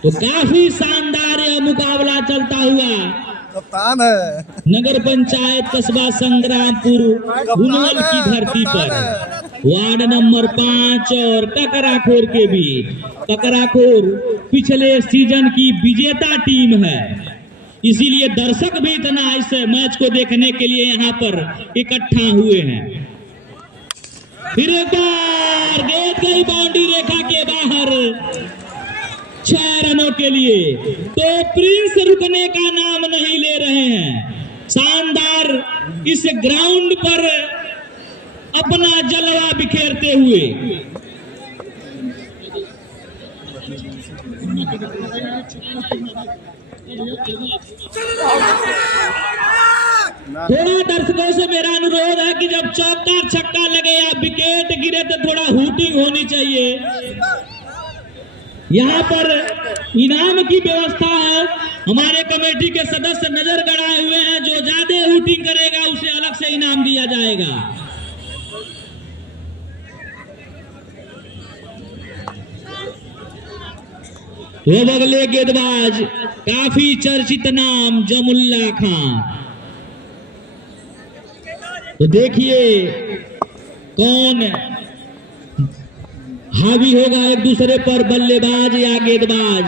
तो काफी शानदार यह मुकाबला चलता हुआ कप्तान है नगर पंचायत कस्बा संग्रामपुर हुनवल की धरती पर वार्ड नंबर 5 और ककराखोर के बीच। ककराखोर पिछले सीजन की विजेता टीम है, इसीलिए दर्शक भी इतना इस मैच को देखने के लिए यहाँ पर इकट्ठा हुए हैं। फिर एक बार गेंद गई बाउंड्री रेखा के बाहर 6 रनों के लिए। तो प्रिंस रुकने का नाम नहीं ले रहे हैं। शानदार इस ग्राउंड पर अपना जलवा बिखेरते हुए। थोड़ा दर्शकों से मेरा अनुरोध है कि जब चौका छक्का लगे या विकेट गिरे तो थोड़ा हूटिंग होनी चाहिए। यहाँ पर इनाम की व्यवस्था है, हमारे कमेटी के सदस्य नजर गड़ाए हुए हैं। जो ज्यादा हूटिंग करेगा उसे अलग से इनाम दिया जाएगा। तो अब अगले गेंदबाज काफी चर्चित नाम जमुल्ला खान। तो देखिए कौन हावी होगा एक दूसरे पर, बल्लेबाज या गेंदबाज।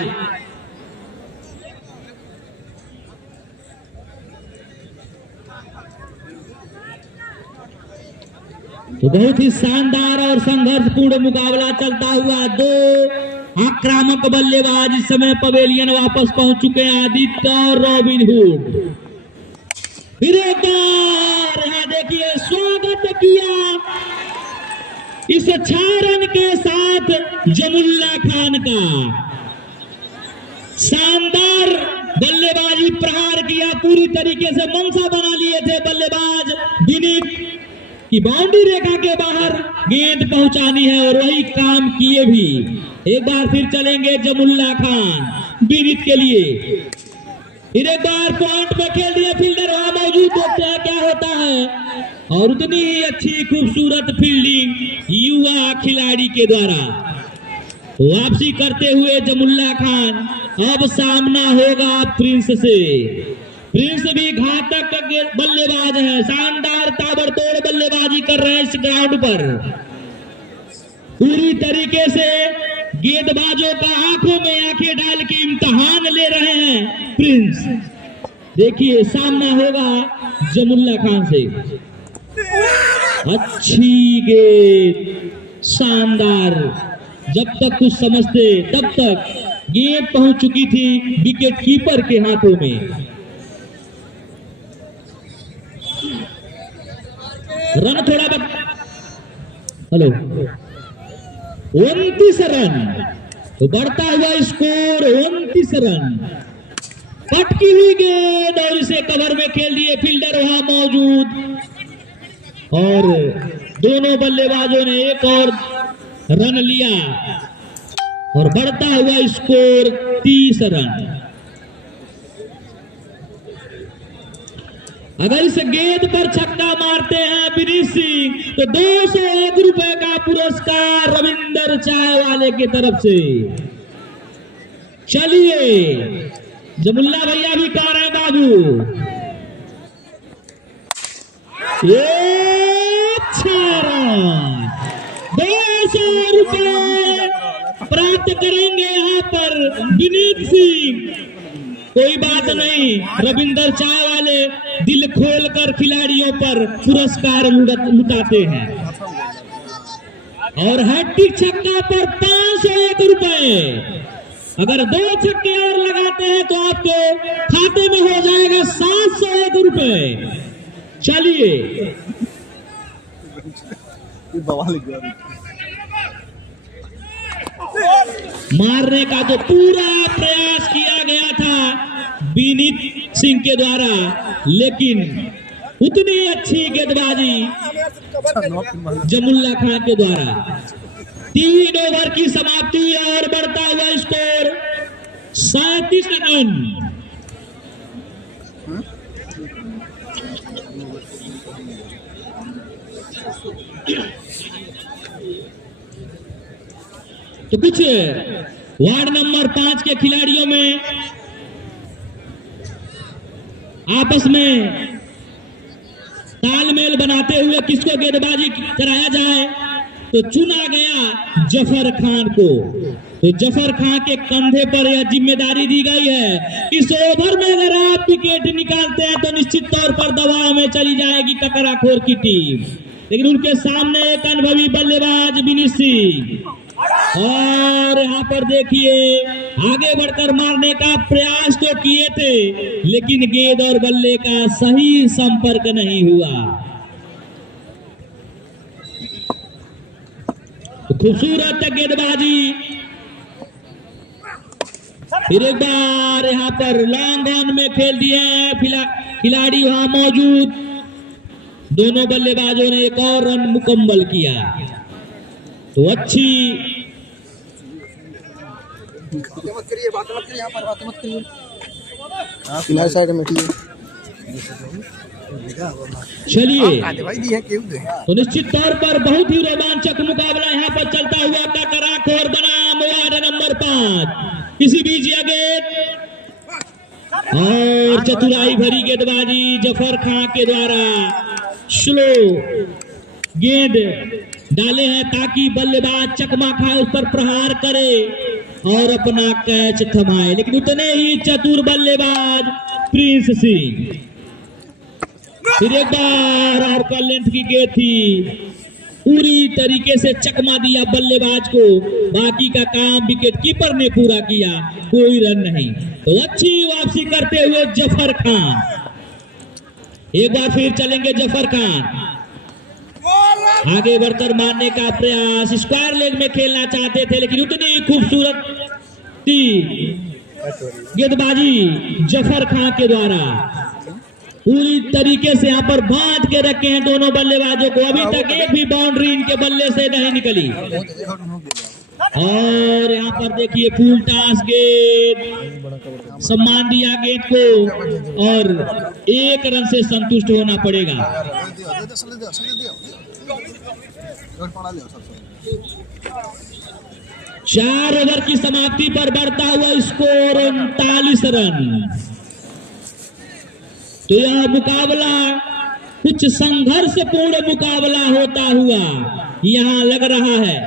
तो बहुत ही शानदार और संघर्षपूर्ण मुकाबला चलता हुआ। 2 आक्रामक बल्लेबाज इस समय पवेलियन वापस पहुंच चुके हैं, आदित्य और रॉबिन हुड। फिर एक बार यहाँ देखिए स्वागत किया इस 6 रन के साथ जमुल्ला खान का। शानदार बल्लेबाजी, प्रहार किया, पूरी तरीके से मंशा बना लिए थे बल्लेबाज विनीत की। बाउंड्री रेखा के बाहर गेंद पहुंचानी है और वही काम किए भी। एक बार फिर चलेंगे जमुल्ला खान विनीत के लिए। फिर एक बार पॉइंट पे खेल दिए फील्डर, वहां मौजूद, देखते हैं क्या होता है। और उतनी ही अच्छी खूबसूरत फील्डिंग युवा खिलाड़ी के द्वारा। वापसी करते हुए जमुल्ला खान, अब सामना होगा प्रिंस से। प्रिंस भी घातक बल्लेबाज है, शानदार ताबड़तोड़ बल्लेबाजी कर रहे हैं इस ग्राउंड पर। पूरी तरीके से गेंदबाजों का आंखों में आंखें डाल के इम्तिहान ले रहे हैं प्रिंस। देखिए सामना होगा जमुल्ला खान से। अच्छी गेंद, शानदार। जब तक कुछ समझते तब तक गेंद पहुंच चुकी थी विकेट कीपर के हाथों में। रन थोड़ा हेलो 29 रन, तो बढ़ता हुआ स्कोर 29 रन। पटकी हुई गेंद और इसे कवर में खेल दिए फील्डर वहां मौजूद, और दोनों बल्लेबाजों ने एक और रन लिया और बढ़ता हुआ स्कोर 30 रन। अगर इस गेंद पर छक्का मारते हैं विनीत सिंह तो 201 रुपए का पुरस्कार रविंदर चाय वाले की तरफ से। चलिए जमुल्ला भैया भी कह रहे हैं बाबू, ये अच्छा रन, 200 रुपए प्राप्त करेंगे यहाँ पर विनीत सिंह। कोई बात नहीं, रविंदर चाय वाले दिल खोलकर खिलाड़ियों पर पुरस्कार लुटाते हैं। और हैट्रिक छक्का पर 501 रुपए। अगर 2 छक्के और लगाते हैं तो आपके खाते में हो जाएगा 701 रुपए। चलिए मारने का जो पूरा प्रयास किया गया था विनीत सिंह के द्वारा, लेकिन उतनी अच्छी गेंदबाजी जमुल्ला खान के द्वारा। 3 ओवर की समाप्ति और बढ़ता हुआ स्कोर 37 रन। तो कुछ वार्ड नंबर 5 के खिलाड़ियों में आपस में तालमेल बनाते हुए किसको गेंदबाजी कराया जाए, तो चुना गया जफर खान को। तो जफर खान के कंधे पर यह जिम्मेदारी दी गई है। इस ओवर में अगर आप विकेट निकालते हैं तो निश्चित तौर पर दबाव में चली जाएगी ककराखोर की टीम। लेकिन उनके सामने एक अनुभवी बल्लेबाज विनीत सिंह, और यहाँ पर देखिए आगे बढ़कर मारने का प्रयास तो किए थे, लेकिन गेंद और बल्ले का सही संपर्क नहीं हुआ। तो खूबसूरत गेंदबाजी। फिर एक बार यहाँ पर लॉन्ग ऑन में खेल दिए खिलाड़ी वहां मौजूद। दोनों बल्लेबाजों ने एक और रन मुकम्मल किया। तो अच्छी मत करिए, बात मत करिए, यहाँ पर बात मत करिए, आप साइड में चलिए। तो निश्चित तौर पर बहुत ही रोमांचक मुकाबला यहाँ पर चलता हुआ ककराखोर बनाम वार्ड नंबर 5। इसी बीच यह गेंद और चतुराई भरी गेंदबाजी जफर खान के द्वारा स्लो गेंद डाले हैं ताकि बल्लेबाज चकमा खाए, उस पर प्रहार करे और अपना कैच थमाए। लेकिन उतने ही चतुर बल्लेबाज प्रिंस सिंह। फिर एक बार और का लेंथ की गेंद थी, पूरी तरीके से चकमा दिया बल्लेबाज को। बाकी का काम विकेट कीपर ने पूरा किया, कोई रन नहीं। तो अच्छी वापसी करते हुए जफर खान। एक बार फिर चलेंगे जफर खान। आगे बढ़कर मारने का प्रयास, स्क्वायर लेग में खेलना चाहते थे, लेकिन उतनी खूबसूरत गेंदबाजी जफर खान के द्वारा पूरी तरीके से यहाँ पर बांध के रखे हैं दोनों बल्लेबाजों को। अभी तक एक भी बाउंड्री इनके बल्ले से नहीं निकली। और यहाँ पर देखिए फुल टॉस गेंद सम्मान दिया गेंद को और 1 रन से संतुष्ट होना पड़ेगा। 4 ओवर की समाप्ति पर बढ़ता हुआ स्कोर 39 रन। तो यह मुकाबला कुछ संघर्षपूर्ण मुकाबला होता हुआ यहाँ लग रहा है।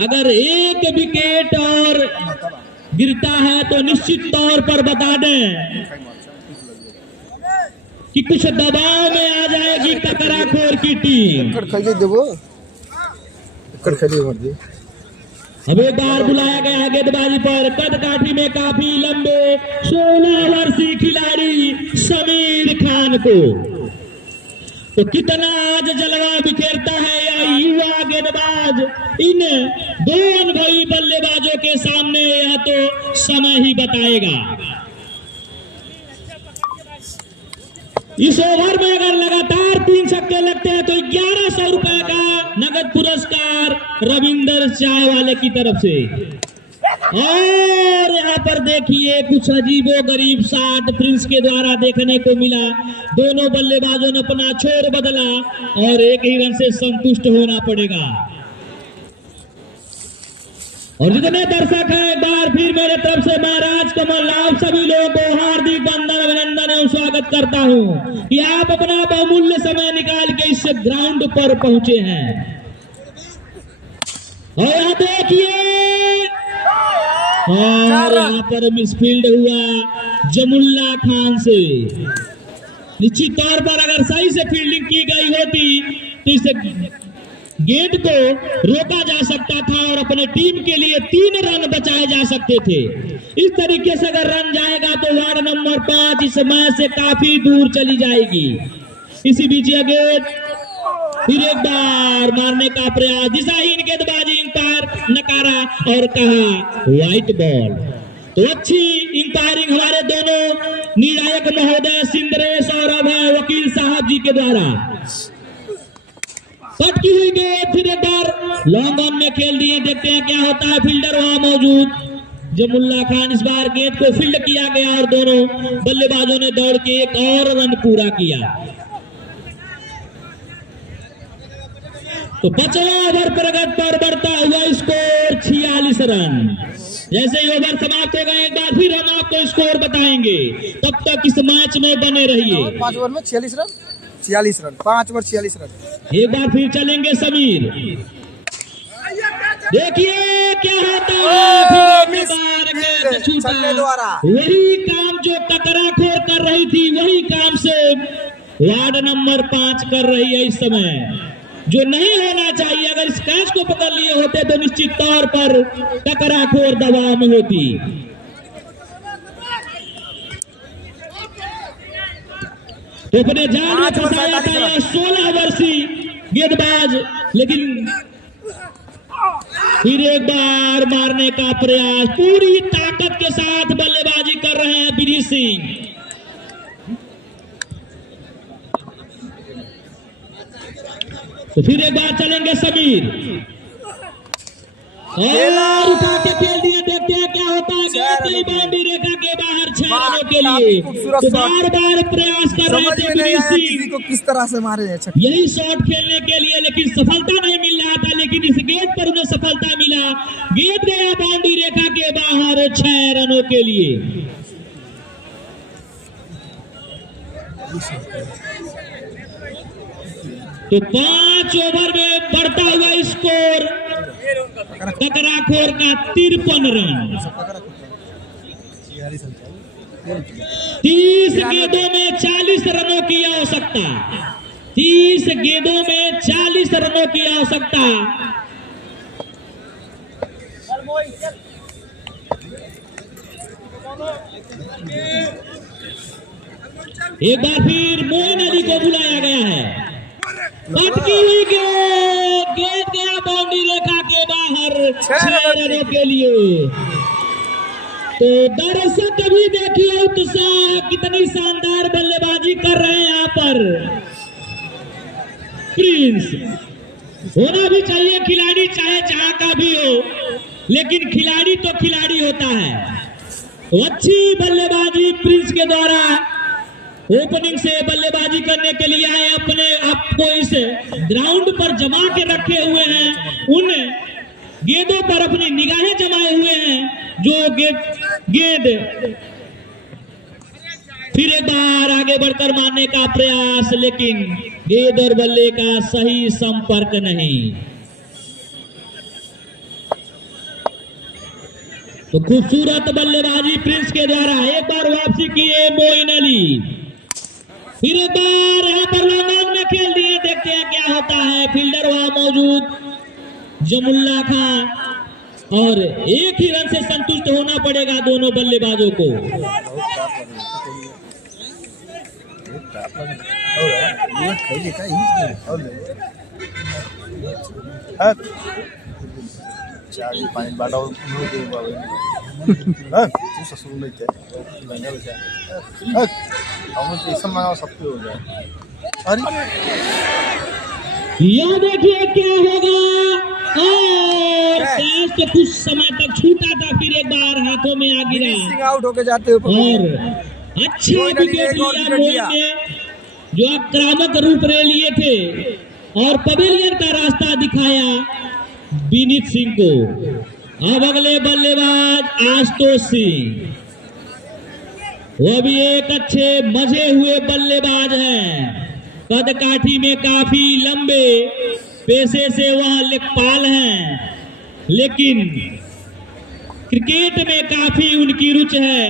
अगर 1 विकेट और गिरता है तो निश्चित तौर पर बता दें कि कुछ दबाव में आ जाएगी ककराखोर की टीम। अब एक बार बुलाया गया गेंदबाजी पर कदकाठी में काफी लंबे 16 वर्षीय खिलाड़ी समीर खान को। तो कितना आज जलवा बिखेरता है यह युवा गेंदबाज इन 2 अनुभवी बल्लेबाजों के सामने, यह तो समय ही बताएगा। इस ओवर में अगर लगातार 3 छक्के लगते हैं तो 1100 रुपए का नगद पुरस्कार रविंदर चाय वाले की तरफ से। और यहाँ पर देखिए कुछ अजीबो गरीब शॉट प्रिंस के द्वारा देखने को मिला। दोनों बल्लेबाजों ने अपना छोर बदला और 1 ही रन से संतुष्ट होना पड़ेगा। और जितने दर्शक हैं एक बार फिर मेरे तरफ से मैं राजकमल आप सभी लोगों को हार्दिक वंदन अभिनंदन एवं स्वागत करता हूं कि आप अपना बहुमूल्य समय निकाल के इस ग्राउंड पर पहुंचे हैं। और यहाँ देखिए और यहाँ पर मिसफील्ड हुआ जमुल्ला खान से। निश्चित तौर पर अगर सही से फील्डिंग की गई होती तो इसे गेंद को रोका जा सकता था और अपने टीम के लिए 3 रन बचाए जा सकते थे। इस तरीके से अगर रन जाएगा तो वार्ड नंबर 5 इस मैच से काफी दूर चली जाएगी। इसी बीच यह गेंद फिर एक बार मारने का प्रयास, दिशाहीन गेंदबाजी, अंपायर नकारा और कहा व्हाइट बॉल। तो अच्छी इंपायरिंग हमारे दोनों निर्णायक महोदय सिंद्रेश और अभय वकील साहब जी के द्वारा। पटकी हुई गेंद फिर एक बार लॉन्ग ऑन में खेल दिए, देखते हैं क्या होता है। फील्डर वहां मौजूद जमुल्ला खान, इस बार गेंद को फील्ड किया गया और दोनों बल्लेबाजों ने दौड़ के 1 और रन पूरा किया। तो 5वां ओवर प्रगति पर बढ़ता हुआ स्कोर 46 रन। जैसे ही ओवर समाप्त होगा एक बार फिर हम आपको स्कोर बताएंगे, तब तक इस मैच में बने रहिए। 5 ओवर में 46 रन 5 ओवर 46 रन। एक बार फिर चलेंगे समीर, देखिए क्या होता है। वही काम जो ककराखोर कर रही थी वही काम से वार्ड नंबर 5 कर रही है इस समय, जो नहीं होना चाहिए। अगर इस कैच को पकड़ लिए होते तो निश्चित तौर पर ककराखोर दबाव में होती। तो अपने जाल में फंसाया था 16 वर्षीय गेंदबाज, लेकिन फिर एक बार मारने का प्रयास, पूरी ताकत के साथ बल्लेबाजी कर रहे हैं विनीत सिंह। तो फिर एक बार चलेंगे समीर और उठा के खेल दिया, देखते हैं क्या होता है। बाउंड्री रेखा के बाहर 6 रनों के लिए तो बार बार प्रयास कर रहे थे विनीत सिंह को किस तरह से मारे हैं यही शॉट खेलने के लिए, लेकिन सफलता नहीं मिल रहा था। लेकिन इस गेंद पर उन्हें सफलता मिला, गेंद गया बाउंड्री रेखा के बाहर 6 रनों के लिए। तो 5 ओवर में बढ़ता हुआ स्कोर ककराखोर का 53 रन। 30 गेंदों में 40 रनों की आवश्यकता, 30 गेंदों में 40 रनों की आवश्यकता। एक बार फिर मोइन अली को बुलाया गया है। पटकी हुई गेंद गया बाउंड्री रेखा के बाहर 6 रनों के लिए। तो दर्शक भी देखिए उत्साह, कितनी शानदार बल्लेबाजी कर रहे हैं यहाँ पर प्रिंस। होना भी चाहिए खिलाड़ी, चाहे जहां का भी हो, लेकिन खिलाड़ी तो खिलाड़ी होता है। अच्छी बल्लेबाजी प्रिंस के द्वारा ओपनिंग से बल्लेबाजी करने के लिए आए, अपने आप को इस ग्राउंड पर जमा के रखे हुए हैं, उन गेंदों पर अपनी निगाहें जमाए हुए हैं जो गेंद फिर एक बार आगे बढ़कर मारने का प्रयास, लेकिन गेंद और बल्ले का सही संपर्क नहीं। तो खूबसूरत बल्लेबाजी प्रिंस के द्वारा, एक बार वापसी किए मोइन अली, फिर एक बार यहाँ पर लॉन्ग में खेल दिए। देखते हैं क्या होता है। फील्डर वहां मौजूद जमुल्ला खां, और एक ही रन से संतुष्ट होना पड़ेगा दोनों बल्लेबाजों को। पानी बाटा सबके हो जाए। यह देखिए क्या होगा, और कैच तो कुछ समय तक छूटा था, फिर एक बार हाथों में आ गिरा आउट होके जाते हुए और अच्छा विकेट लिया मोइन ने, जो आक्रामक रूप ले लिए थे और पवेलियन का रास्ता दिखाया विनीत सिंह को। अब अगले बल्लेबाज आशुतोष सिंह, वो भी एक अच्छे मजे हुए बल्लेबाज हैं। कद काठी में काफी लंबे, पेशे से वह लेखपाल हैं, लेकिन क्रिकेट में काफी उनकी रुचि है।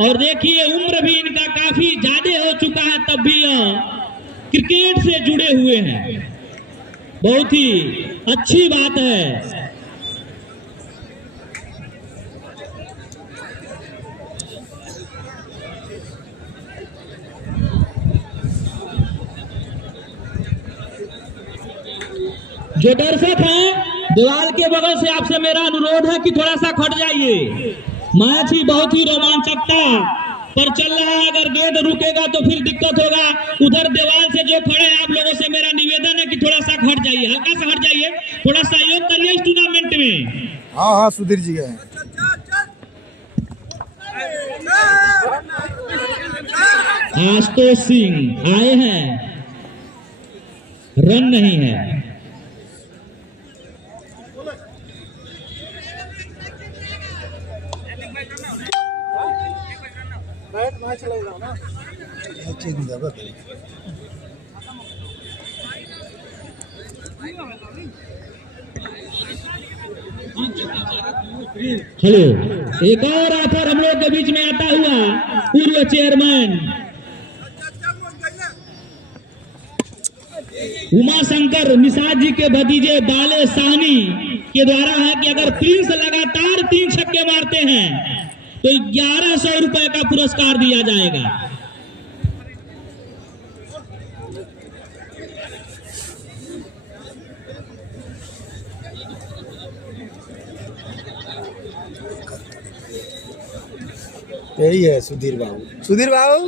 और देखिए उम्र भी इनका काफी ज्यादा हो चुका है, तब भी क्रिकेट से जुड़े हुए हैं। बहुत ही अच्छी बात है। जो दर्शक हैं, दीवार के बगल से आपसे मेरा अनुरोध है कि थोड़ा सा खट जाइए। मैच ही बहुत ही रोमांचकता पर चल रहा है। अगर गेंद रुकेगा तो फिर दिक्कत होगा। उधर दीवार से जो खड़े हैं, आप लोगों से मेरा निवेदन है कि थोड़ा सा हट जाइए, हल्का सा हट जाइए, थोड़ा सहयोग करिए इस टूर्नामेंट में। हाँ हाँ सुधीर जी गए। आशुतोष सिंह आए हैं, रन नहीं है। हेलो, एक और ऑफर हम लोग के बीच में आता हुआ पूर्व चेयरमैन उमा शंकर निषाद जी के भतीजे बाले साहनी के द्वारा है कि अगर प्रिंस लगातार 3 छक्के मारते हैं तो 1100 रुपए का पुरस्कार दिया जाएगा। यही है सुधीर बाबू। सुधीर बाबू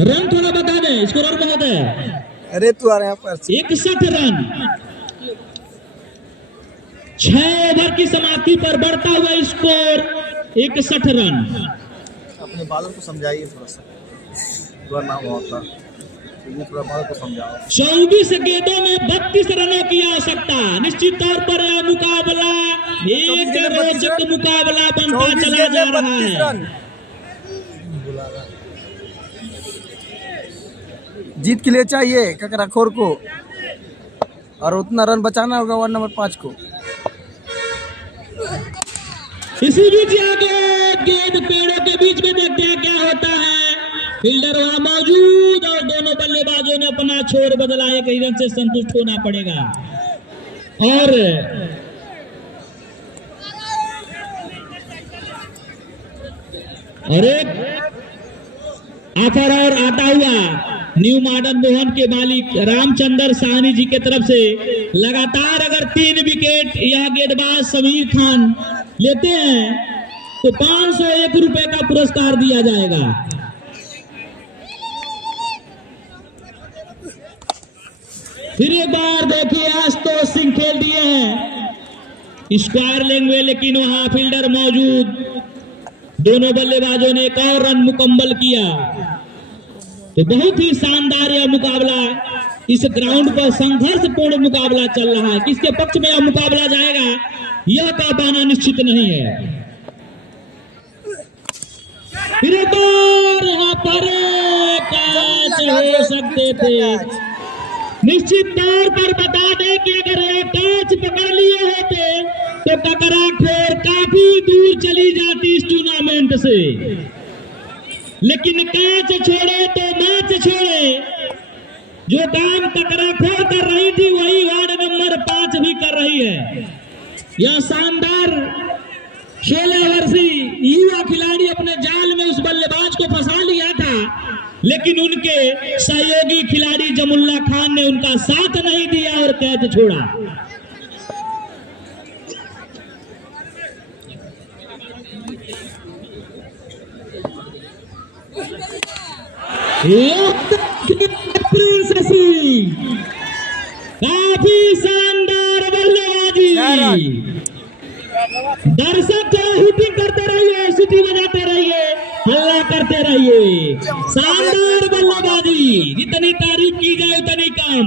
रन थोड़ा बता दें, स्कोर बहुत है। अरे तू आ रहा पर 61 रन 6 ओवर की समाप्ति पर बढ़ता हुआ स्कोर 61 रन। अपने बालों को समझाइए थोड़ा सा, नाम होता थोड़ा बालों को समझाओ। 24 गेंदों में 32 रनों की आवश्यकता। निश्चित तौर पर यह मुकाबला एक रोचक मुकाबला बनता चला जा रहा है। जीत के लिए चाहिए ककराखोर को, और उतना रन बचाना होगा वार्ड नंबर 5 को। इसी बीच आगे गेंद पेड़ों के बीच में, देखते हैं क्या होता है। फील्डर वहां मौजूद और दोनों बल्लेबाजों ने अपना छोर बदला। एक ही रन से संतुष्ट होना पड़ेगा। और एक ऑफर और आता हुआ न्यू मॉडर्न मोहन के मालिक रामचंद्र साहनी जी के तरफ से, लगातार अगर 3 विकेट यह गेंदबाज समीर खान लेते हैं तो 501 रुपए का पुरस्कार दिया जाएगा। फिर एक बार देखिए आशुतोष सिंह खेल दिए हैं स्क्वायर लेंगे, लेकिन वहां फील्डर मौजूद दोनों बल्लेबाजों ने एक और रन मुकम्मल किया। तो बहुत ही शानदार यह मुकाबला, इस ग्राउंड पर संघर्षपूर्ण मुकाबला चल रहा है। किसके पक्ष में यह मुकाबला जाएगा यह कह पाना निश्चित नहीं है। फिर एक बार यहाँ पर कैच हो सकते थे। निश्चित तौर पर बता दें कि अगर ये कैच पकड़ लिए होते तो ककरा खोर काफी दूर चली जाती इस टूर्नामेंट से, लेकिन कैच छोड़े तो मैच छोड़े। जो काम ककरा खोर कर रही थी वही वार्ड नंबर 5 भी कर रही है। यह शानदार 16 वर्षीय युवा खिलाड़ी अपने जाल में उस बल्लेबाज को फंसा लिया था, लेकिन उनके सहयोगी खिलाड़ी जमुल्ला खान ने उनका साथ नहीं दिया और कैच छोड़ा। काफी शानदार बल्लेबाजी। दर्शक हुटिंग करते रहिए, सीटी बजाते रहिए, हल्ला करते रहिए। शानदार बल्लेबाजी, जितनी तारीफ की जाए उतनी कम।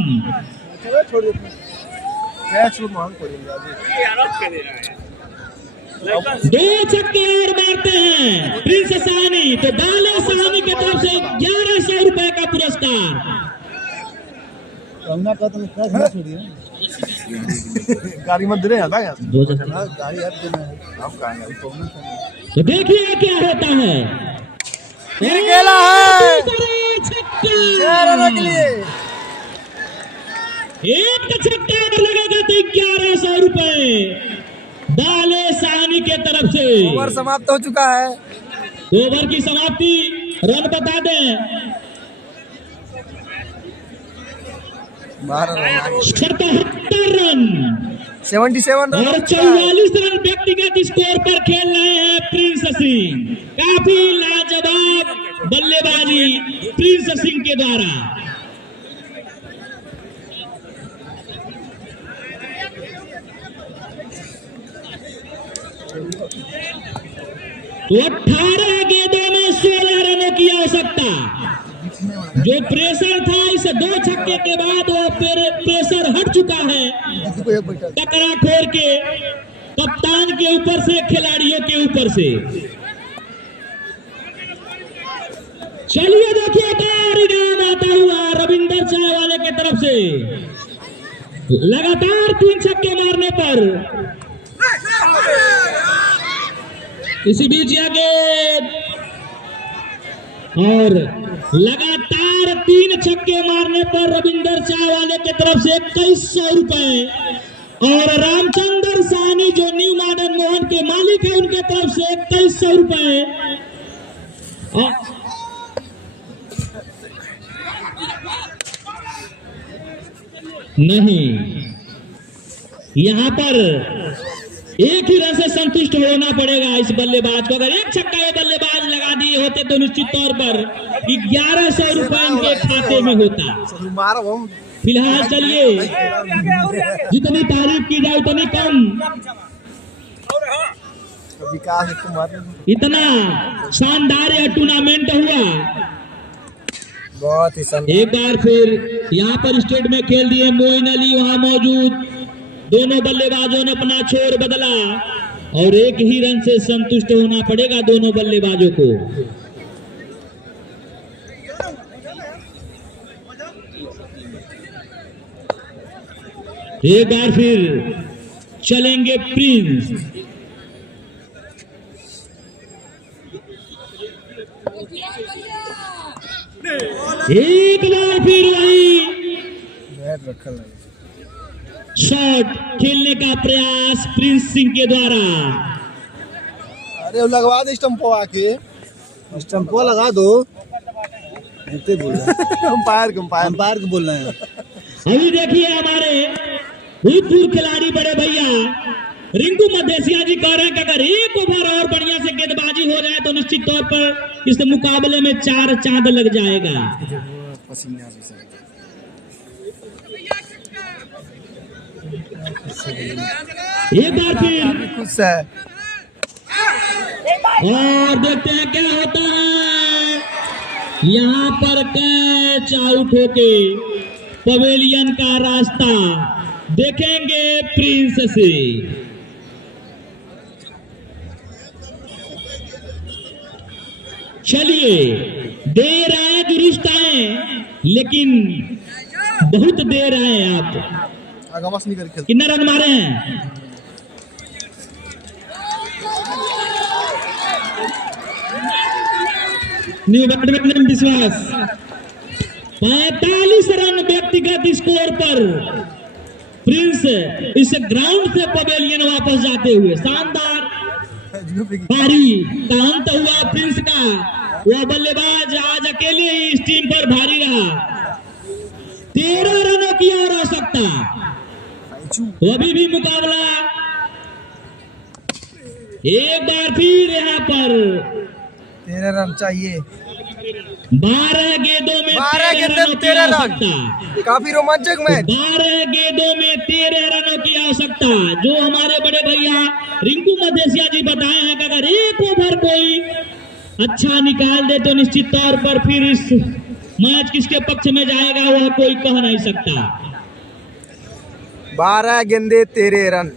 दो छक्के और मारते हैं प्रिंस सानी, तो बाले सानी की तरफ से 1100 रुपए का पुरस्कार। गाड़ी मत दे भाई, तो देखिए क्या होता है। फिर खेला है एक छक्का लगेगा तो 1100 रुपए बाले सानी के तरफ से। ओवर समाप्त हो चुका है। ओवर की समाप्ति, रन बता दें 77 रन 77 रन और 44 रन व्यक्तिगत स्कोर पर खेल रहे हैं प्रिंस सिंह। काफी लाजवाब बल्लेबाजी प्रिंस सिंह के द्वारा। तो 18 गेंदों में 16 रनों की आवश्यकता। जो प्रेशर था इस 2 छक्के के बाद वो प्रेशर हट चुका है टकरा खोर के कप्तान के ऊपर से, खिलाड़ियों के ऊपर से। चलिए देखिए इनाम आता हुआ रविंदर चाय वाले के तरफ से। लगातार 3 छक्के मारने पर इसी बीच यह गेंद और लगातार 3 छक्के मारने पर रविंदर चाय वाले की तरफ से 2100 रुपए और रामचंद्र सानी जो न्यू मॉडर्न मोहन के मालिक है उनके तरफ से 2100 रुपए। नहीं, यहां पर एक ही रन से संतुष्ट होना पड़ेगा इस बल्लेबाज को। अगर एक छक्का ये बल्लेबाज लगा दिए होते तो निश्चित तौर पर 1100 रुपए इनके खाते में होता। फिलहाल चलिए जितनी तारीफ की जाए उतनी कम। इतना शानदार यह टूर्नामेंट हुआ। बहुत ही एक बार फिर यहाँ पर स्टेट में खेल दिए मोइन अली वहां मौजूद। दोनों बल्लेबाजों ने अपना छोर बदला और एक ही रन से संतुष्ट होना पड़ेगा दोनों बल्लेबाजों को। एक बार फिर चलेंगे प्रिंस। एक बार फिर वही शॉट खेलने का प्रयास प्रिंस सिंह के द्वारा। अरे लगवा दे स्टंपो, आके स्टंपो लगा दो। अंपायर को बोल रहे हैं। अभी देखिए हमारे भूतपूर्व खिलाड़ी बड़े भैया रिंकू मधेसिया जी कह रहे हैं कि अगर एक ओवर और बढ़िया से गेंदबाजी हो जाए तो निश्चित तौर पर इस मुकाबले में 4 चांद लग जाएगा। एक बार फिर खुश है। और देखते हैं क्या होता है। यहाँ पर कैच आउट होके पवेलियन का रास्ता देखेंगे प्रिंस से। चलिए, देर आए दुरुस्त आए, लेकिन बहुत देर आए आप। आगामास नहीं करके कितना रन मारे हैं? न्यू बैडमिंटन विश्वास 45 रन व्यक्तिगत स्कोर पर प्रिंस इस ग्राउंड से पवेलियन वापस जाते हुए शानदार पारी का अंत हुआ प्रिंस का। वह बल्लेबाज आज अकेले ही इस टीम पर भारी रहा। 13 रनों की और आवश्यकता। अभी भी मुकाबला एक बार फिर यहाँ पर 13 रन चाहिए। 12 गेंदों में 13 रन। काफी रोमांचक मैच। 12 गेंदों में 13 रनों की आवश्यकता। जो हमारे बड़े भैया रिंकू मदेशिया जी बताए हैं कि अगर एक ओवर कोई अच्छा निकाल दे तो निश्चित तौर पर फिर इस मैच किसके पक्ष में जाएगा वह कोई कह नहीं सकता। 12 गेंदे 13 रन।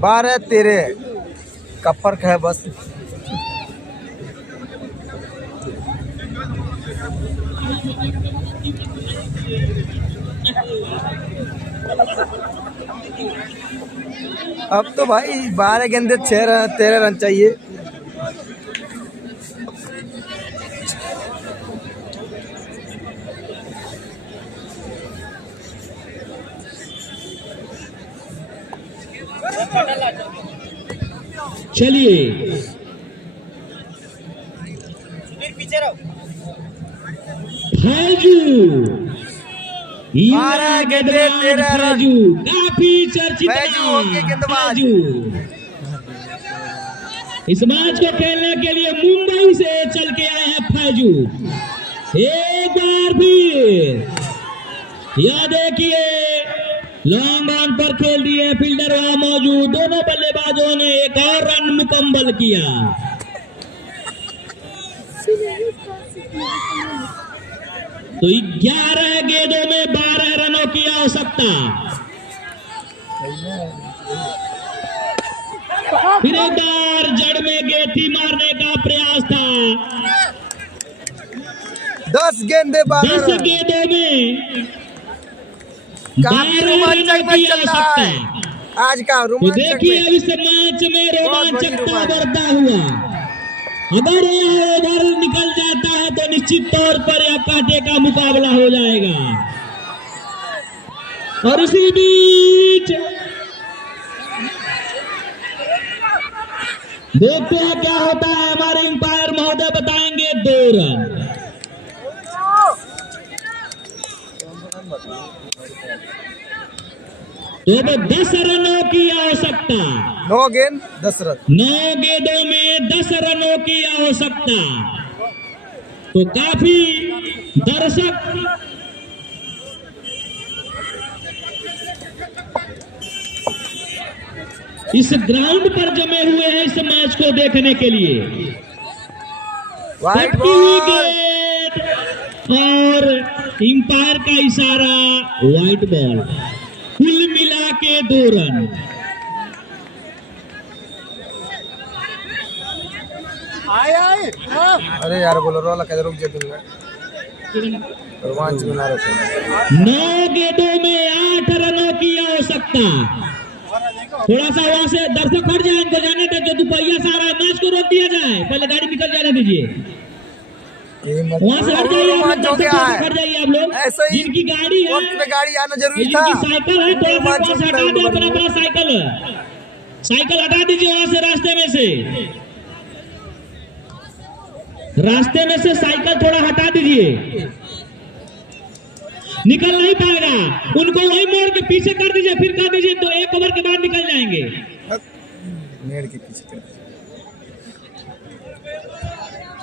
12-13 का फर्क है बस। अब तो भाई 12 गेंदे 13 रन चाहिए। चलिए, फैजू 12 गेंदे 13 रन। फैजू काफी चर्चित फैजू होंगे गेंदबाज। फैजू इस मैच को खेलने के लिए मुंबई से चल के आए हैं फैजू। एक बार फिर यह देखिए, लॉन्ग ऑन पर खेल दिए, फील्डर वहां मौजूद। दोनों बल्लेबाजों ने एक और रन मुकम्मल किया। तो 11 गेंदों में 12 रनों की आवश्यकता। फिर एक बार जड़ में गेंद मारने का प्रयास था। 10 गेंदे 12 10 रन। गेंदों में काफी 12 रोमांचक रनों मैच की चल रहा है आवश्यकता। आज का। तो रोमांचक देखिए मैच। इस मैच में रोमांचकता रोमांचक। बढ़ता हुआ। अगर यह ओवर निकल जाता है तो निश्चित तौर पर यह कांटे का मुकाबला हो जाएगा। और इसी बीच देखते हैं क्या होता है। हमारे अंपायर महोदय बताएंगे 2 रन। तो 10 रनों की आवश्यकता। 9 गेंद 10 रन। 9 गेंदों में 10 रनों की आवश्यकता। तो काफी दर्शक इस ग्राउंड पर जमे हुए हैं इस मैच को देखने के लिए। वाइड कटती हुई बॉल। गेंद और अंपायर का इशारा, व्हाइट बॉल। कुल मिला के 2 रन। अरे यार बोलो रोला कैसे रुक जाए तुमने। रोमांच में ना रखे। 9 गेंदों में 8 रनों की आवश्यकता। थोड़ा सा वहां से दर्शक हट जाए, इनको जाने दे। जो दोपहिया से आ रहा है मैच को रोक दिया जाए, पहले गाड़ी निकल जाने दीजिए। वहां से हट जाइए आप लोग, रोमांच हो गया है। हट जाइए आप लोग। ऐसे ही जिनकी गाड़ी है, वक्त पे गाड़ी आना जरूरी था। जिनकी साइकिल है, थोड़ा सा रोमांच वहां से हटा दो अपना अपना साइकिल। साइकिल हटा दीजिए वहां से, रास्ते में से। रास्ते में से साइकिल थोड़ा हटा दीजिए। निकल नहीं पाएगा, उनको वही मोड़ के पीछे कर दीजिए, फिर कर दीजिए तो 1 ओवर के बाद निकल जाएंगे। नेड़ के पीछे।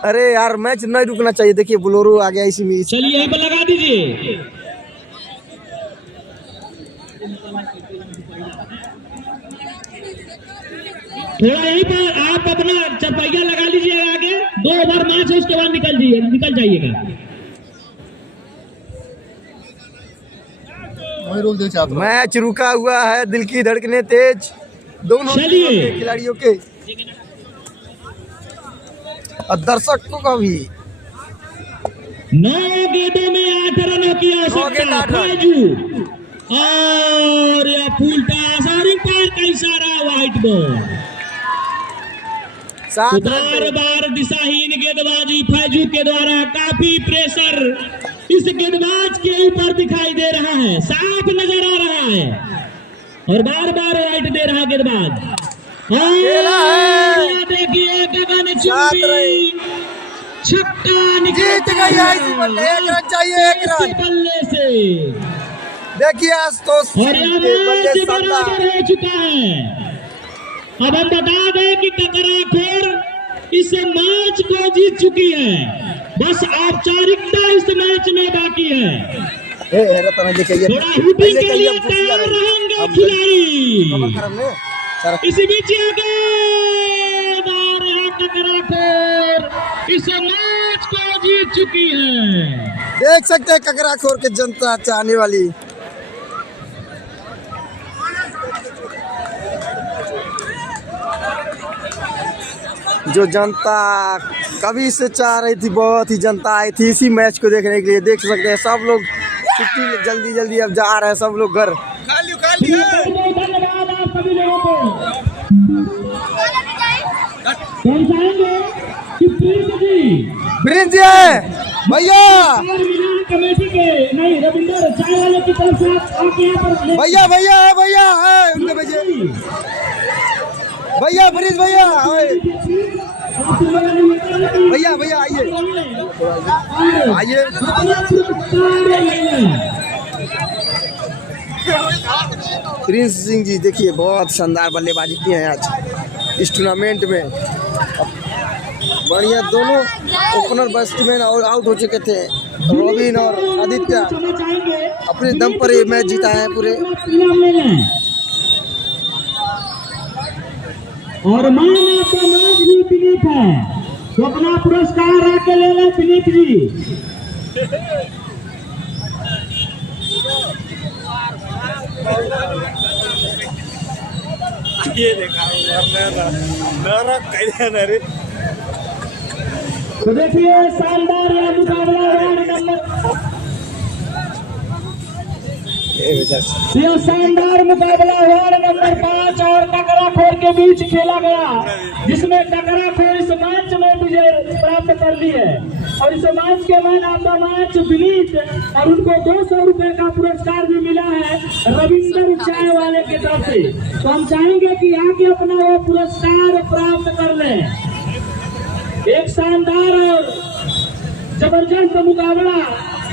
अरे यार मैच नहीं रुकना चाहिए। देखिए बोलोरो आ गया इसी में। चलिए यहीं पर लगा दीजिए। थोड़ा यहीं पर आप अपना चरपैया लगा लीजिएगा आगे, 2 ओवर मैच है, उसके बाद निकल जाइएगा। वही रोल दे चाहता हूँ। मैच रुका हुआ है, दिल की धड़कने तेज दोनों चलिए। खिलाड़ियों के और दर्शकों का भी। 9 गेंदों में 8 रनों की आवश्यकता। फैजू और यह फुल टॉस और अंपायर का इशारा, व्हाइट बॉल। बार बार दिशाहीन गेंदबाजी फैजू के द्वारा, काफी प्रेशर इस गेंदबाज के ऊपर दिखाई दे रहा है, साफ नजर आ रहा है और बार बार राइट दे रहा गेंदबाज। देखिए गगन चुंबी छक्का जीत गई है इसी बल्ले, 1 रन चाहिए, 1 रन बल्ले से। देखिए आशुतोष और यह मैच बराबर हो चुका है। अब हम बता दें कि टकराखोर इस मैच को जीत चुकी है, बस औपचारिकता इस मैच में बाकी है। रतन देखिए थोड़ा हिटिंग के लिए तैयार रहेंगे खिलाड़ी। इसी बीच टकराखोर इस मैच को जीत चुकी है। देख सकते हैं टकराखोर के जनता चाहने वाली। जो जनता कभी से चाह रही थी, बहुत ही जनता आई थी इसी मैच को देखने के लिए। देख सकते हैं सब लोग छुट्टी जल्दी जल्दी अब जा रहे हैं सब लोग घर। धन्यवाद आप सभी लोगों को। प्रिंस जी है भैया, कमेटी के नहीं रविंदर चाय वाले की तरफ से आप यहाँ पर भैया भैया है, भैया है उनके भेजे भैया, प्रिंस भैया भैया भैया आइए आइए। प्रिंस सिंह जी देखिए बहुत शानदार बल्लेबाजी की है आज इस टूर्नामेंट में। बढ़िया दोनों ओपनर बैट्समैन और आउट हो चुके थे, रॉबिन और आदित्य अपने दम पर ये मैच जीता है पूरे। और मैन ऑफ द मैच भी विनीत है, तो अपना पुरस्कार आके ले लें विनीत जी। ये देखा तो देखिए शानदार यह मुकाबला वार्ड नंबर, यह शानदार मुकाबला वार्ड नंबर 5 और टकराखोर के बीच खेला गया, जिसमें टकराखोर इस मैच में विजय प्राप्त कर ली है। और इस मैच के man of the match Vineet, और उनको 200 रुपए का पुरस्कार भी मिला है रविंदर चाय वाले की तरफ से। तो हम चाहेंगे कि आके अपना वो पुरस्कार प्राप्त कर लें। एक शानदार और जबरदस्त मुकाबला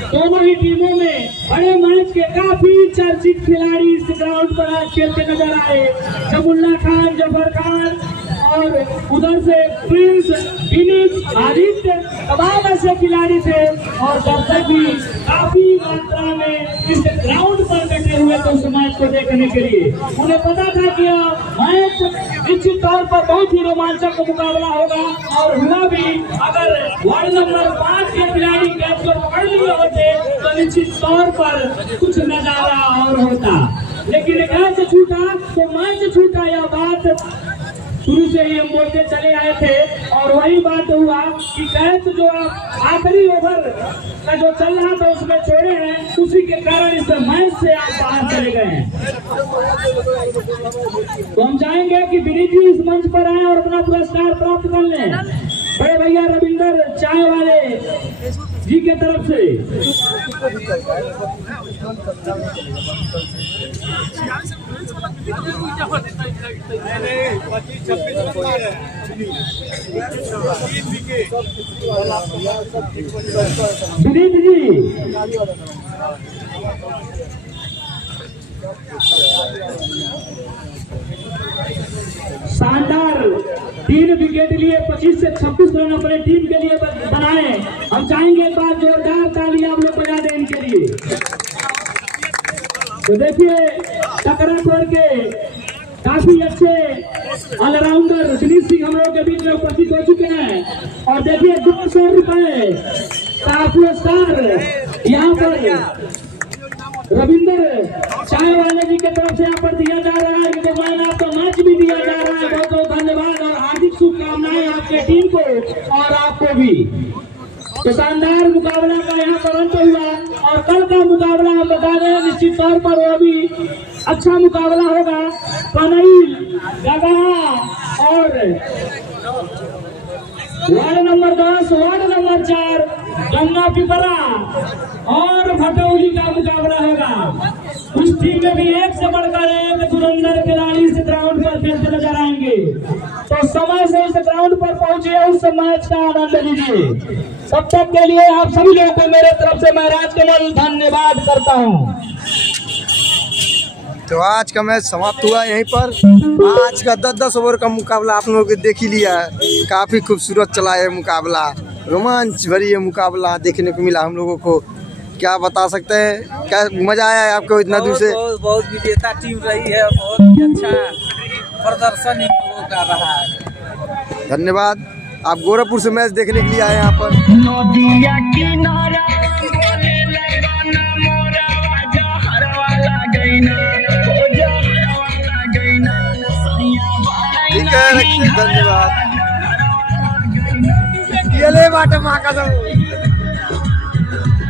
दोनों ही टीमों में। बड़े मैच के काफी चर्चित खिलाड़ी इस ग्राउंड पर आज खेलते नजर आए, जमुल्ला खान, जफर खान और उधर से प्रिंस, विनीत, आदित्य, तमाम ऐसे खिलाड़ी थे। और दर्शक भी काफी मात्रा में इस ग्राउंड पर बैठे हुए थे उस मैच को देखने के लिए। उन्हें पता था कि मैच निश्चित तौर पर बहुत ही रोमांचक मुकाबला होगा, और हुआ भी। अगर वार्ड नंबर 5 के खिलाड़ी कैच को पकड़ लिए होते तो निश्चित तौर पर कुछ नजारा और होता, लेकिन कैच छूटा तो मैच छूटा। यह बात शुरू से ही हम बोलते चले आए थे, और वही बात हुआ कि कैच जो आखिरी ओवर का जो चल रहा था उसमें छोड़े हैं, उसी के कारण इस मैच से आप बाहर चले गए हैं। तो हम चाहेंगे कि विनीत जी इस मंच पर आए और अपना पुरस्कार प्राप्त कर लें बड़े भैया रविंदर चाय वाले जी के तरफ से। विनीत जी शानदार 3 विकेट लिए 25 से 26 रन अपने टीम के लिए बनाए। हम चाहेंगे एक बार जोरदार ताली आप लोग बजा दें इनके लिए। तो देखिए टकराखोर के काफी अच्छे ऑलराउंडर देखिए 200 रुपए का पुरस्कार यहाँ पर रविंदर चाय वाले जी के तरफ से यहाँ पर दिया जा रहा है। भगवान आपका मैच भी दिया जा रहा है। बहुत बहुत धन्यवाद और हार्दिक शुभकामनाएं आपके टीम को और आपको भी। तो शानदार मुकाबला का यहाँ पर अंत हुआ और कल का मुकाबला हम बता रहे हैं निश्चित तौर पर वो भी अच्छा मुकाबला होगा। कनैल गगहा और ward number 10 ward number 4 Ganga Pipra और भटौली का मुकाबला होगा। उस टीम में भी एक से बढ़कर एक धुरंधर खिलाड़ी इस ग्राउंड पर खेलते नजर आएंगे। तो समय से इस ग्राउंड पर पहुंचे उस मैच का आनंद लीजिए। तब तक के लिए आप सभी लोगों को मेरे तरफ से मैं राजकमल धन्यवाद करता हूं। तो आज का मैच समाप्त हुआ यहीं पर। आज का 10-10 ओवर का मुकाबला आप लोगों को देख ही लिया है। काफ़ी खूबसूरत चला है मुकाबला, रोमांच भरी ये मुकाबला देखने को मिला हम लोगों को। क्या बता सकते हैं, क्या मज़ा आया है आपको इतना दूर से? बहुत विजेता टीम रही है, बहुत ही अच्छा प्रदर्शन इन लोगों का रहा है। धन्यवाद। आप गोरखपुर से मैच देखने के लिए आए यहाँ पर। ठीक है, धन्यवाद। ये ले बाटे माँ का सब।